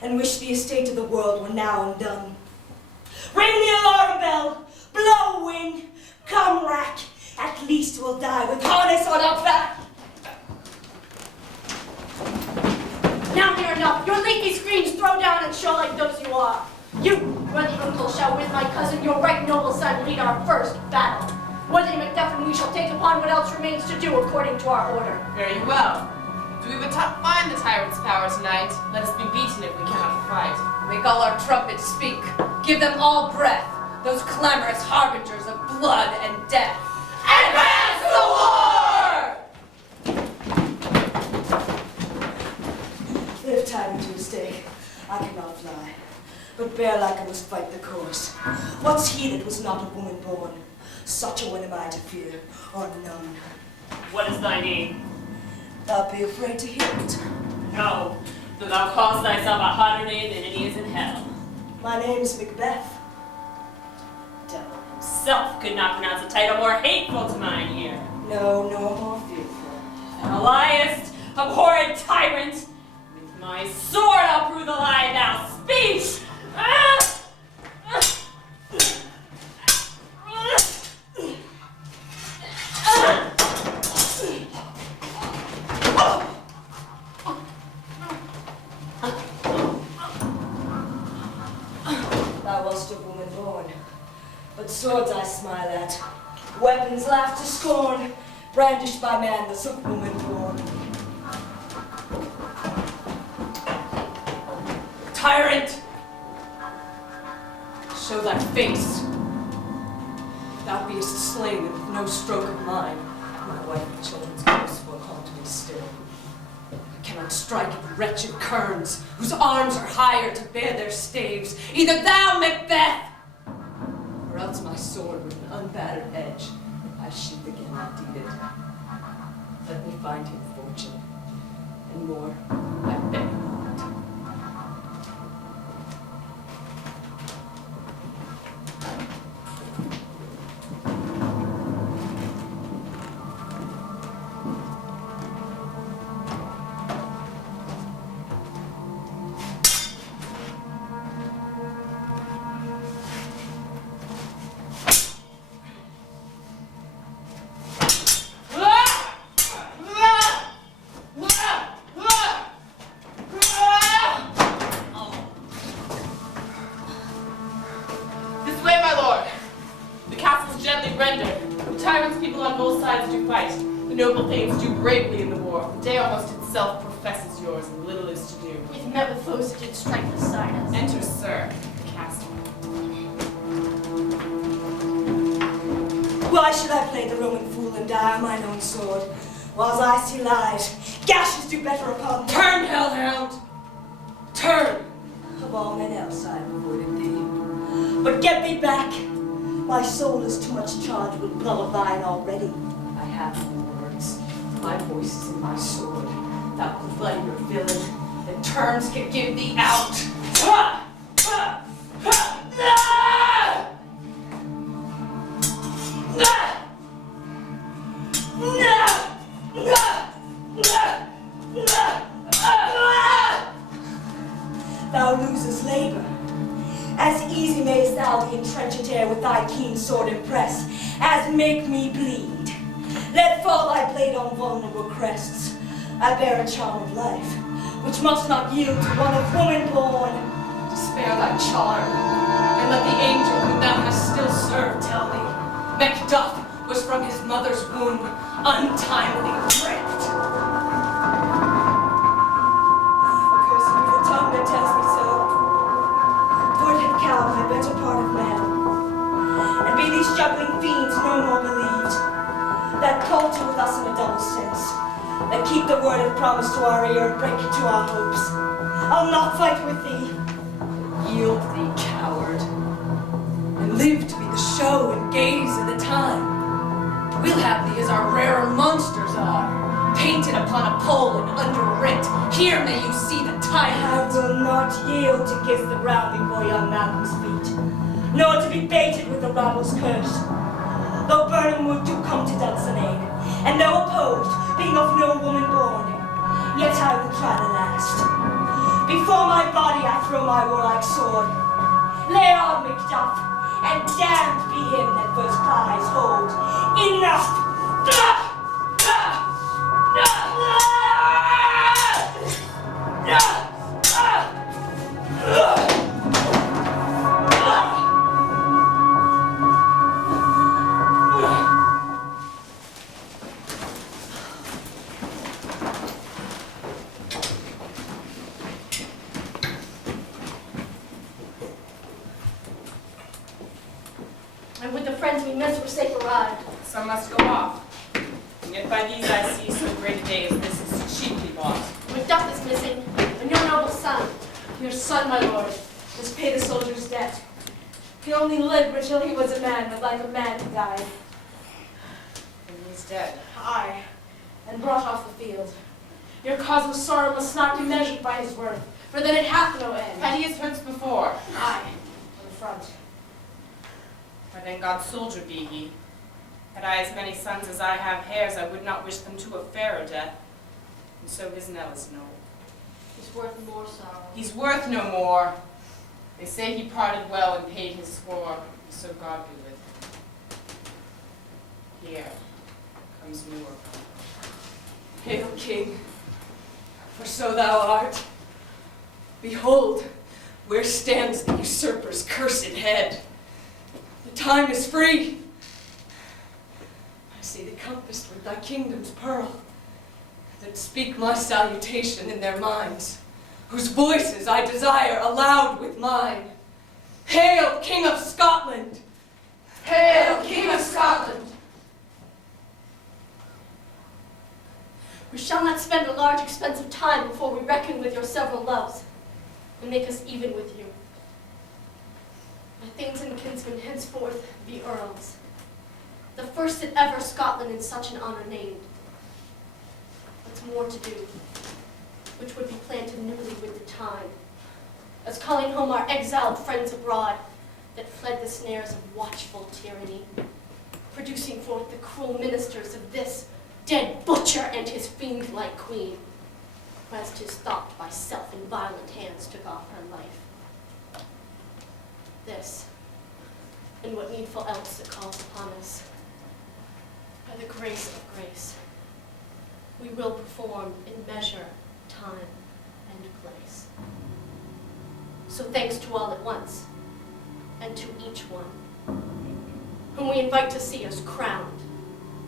and wish the estate of the world were now undone. Ring the alarm bell, blow wind, come rack, at least we'll die with harness on our back. Now near enough, your leafy screams throw down and show like those you are. You, worthy uncle, shall with my cousin, your right noble son, lead our first battle. Worthy Macbeth and we shall take upon what else remains to do according to our order. Very well. Do we but find the tyrant's power tonight? Let us be beaten if we cannot fight. Make all our trumpets speak. Give them all breath, those clamorous harbingers of blood and death. Advance the war! If time to mistake, I cannot fly, but bear like I must fight the course. What's he that was not a woman born? Such a one am I to fear, or none. What is thy name? Thou be afraid to hear it. No, though thou callest thyself a hotter name than any is in hell. My name's Macbeth. Devil himself could not pronounce a title more hateful to mine ear. No, no more fearful. Thou liest, abhorred tyrant! With my sword I'll prove the lie thou speak! Thou wast a woman born, but swords I smile at, weapons laugh to scorn, brandished by man that's of woman born. Tyrant! Show thy face. If thou beest slain and with no stroke of mine, my wife and children's ghosts will haunt me still. I cannot strike at the wretched kerns, whose arms are higher to bear their staves. Either thou, Macbeth, or else my sword with an unbattered edge I sheath again indeed it. Let me find him fortune, and more I beg not. Noble thanes do bravely in the war. The day almost itself professes yours, and little is to do. We've met with foes that did strike beside us. Enter, sir, the castle. Why should I play the Roman fool and die on mine own sword, whiles I see lives, gashes do better upon me? Turn, hellhound! Turn! Of all men else I have avoided thee. But get thee back! My soul is too much charged with blood of thine already. I have no words. My voice is in my sword. Thou bloodier villain, the terms can give thee out. Thou losest labor. As easy mayst thou the entrenchant air with thy keen sword impress, as make me bleed. Let fall thy blade on vulnerable crests. I bear a charm of life, which must not yield to one of woman born. Spare thy charm, and let the angel whom thou hast still served tell thee, Macduff was from his mother's womb untimely ripped. Accursed be the tongue that tells me so, for it hath cowed my better part of man, and be these juggling fiends no more believed, that culture with us in a double sense, that keep the word of promise to our ear and break it to our hopes. I'll not fight with thee. Yield thee, coward, and live to be the show and gaze of the time. We'll have thee as our rarer monsters are, painted upon a pole and underwrit. Here may you see the tyrant. I will not yield to kiss the ground before young Malcolm's feet, nor to be baited with the rabble's curse. though Burnham would do come to Dunsinane, and though opposed, being of no woman born, yet I will try the last. Before my body I throw my warlike sword. Lay on, Macduff, and damned be him that first cries, hold, enough! And with the friends we miss, we're safe arrived. Some must go off. And yet by these I see so great a day as this is cheaply bought. Macduff is missing, and your noble son. Your son, my lord, must pay the soldier's debt. He only lived until he was a man, but like a man he died. And he's dead. Aye, and brought off the field. Your cause of sorrow must not be measured by his worth, for then it hath no end. Had he his hurts before? Aye, on the front. For then God's soldier be he. Had I as many sons as I have hairs, I would not wish them to a fairer death. And so his knell is no. He's worth more sorrow. He's worth no more. They say he parted well and paid his score, so God be with him. Here comes Moore. Hail, King, for so thou art. Behold, where stands the usurper's cursed head. The time is free. I see thee compassed with thy kingdom's pearl, that speak my salutation in their minds, whose voices I desire aloud with mine. Hail, King of Scotland! Hail, King of Scotland! We shall not spend a large expense of time before we reckon with your several loves, and make us even with you. My thanes and kinsmen henceforth be earls, the first that ever Scotland in such an honor named. What's more to do, which would be planted newly with the time, as calling home our exiled friends abroad that fled the snares of watchful tyranny, producing forth the cruel ministers of this dead butcher and his fiend-like queen, who as 'tis thought by self and violent hands took off her life. This, and what needful else it calls upon us, by the grace of grace, we will perform in measure, time, and place. So thanks to all at once, and to each one, whom we invite to see us crowned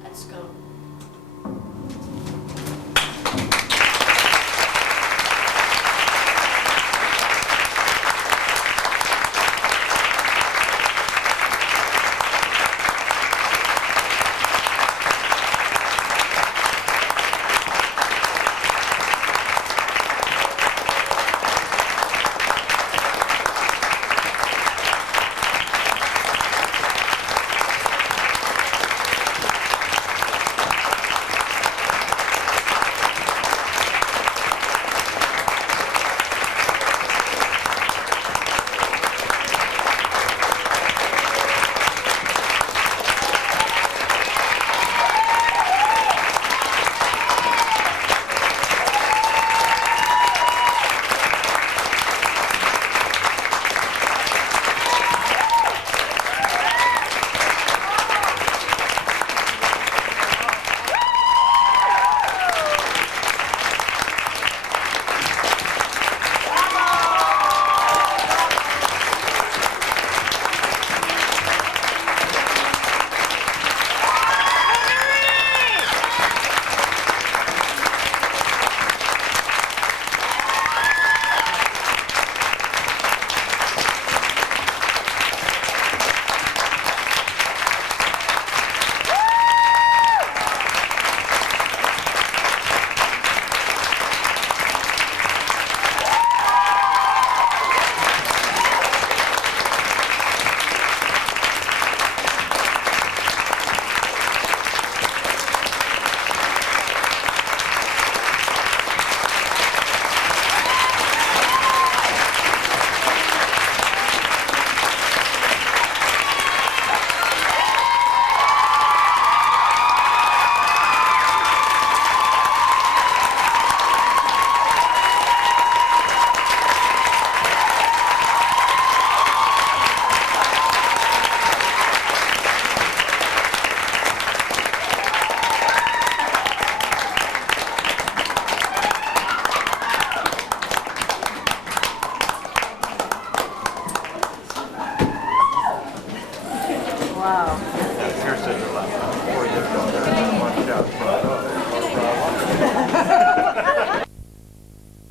at Scone. Wow. Yeah, here's the left. Before you go there, one shot front.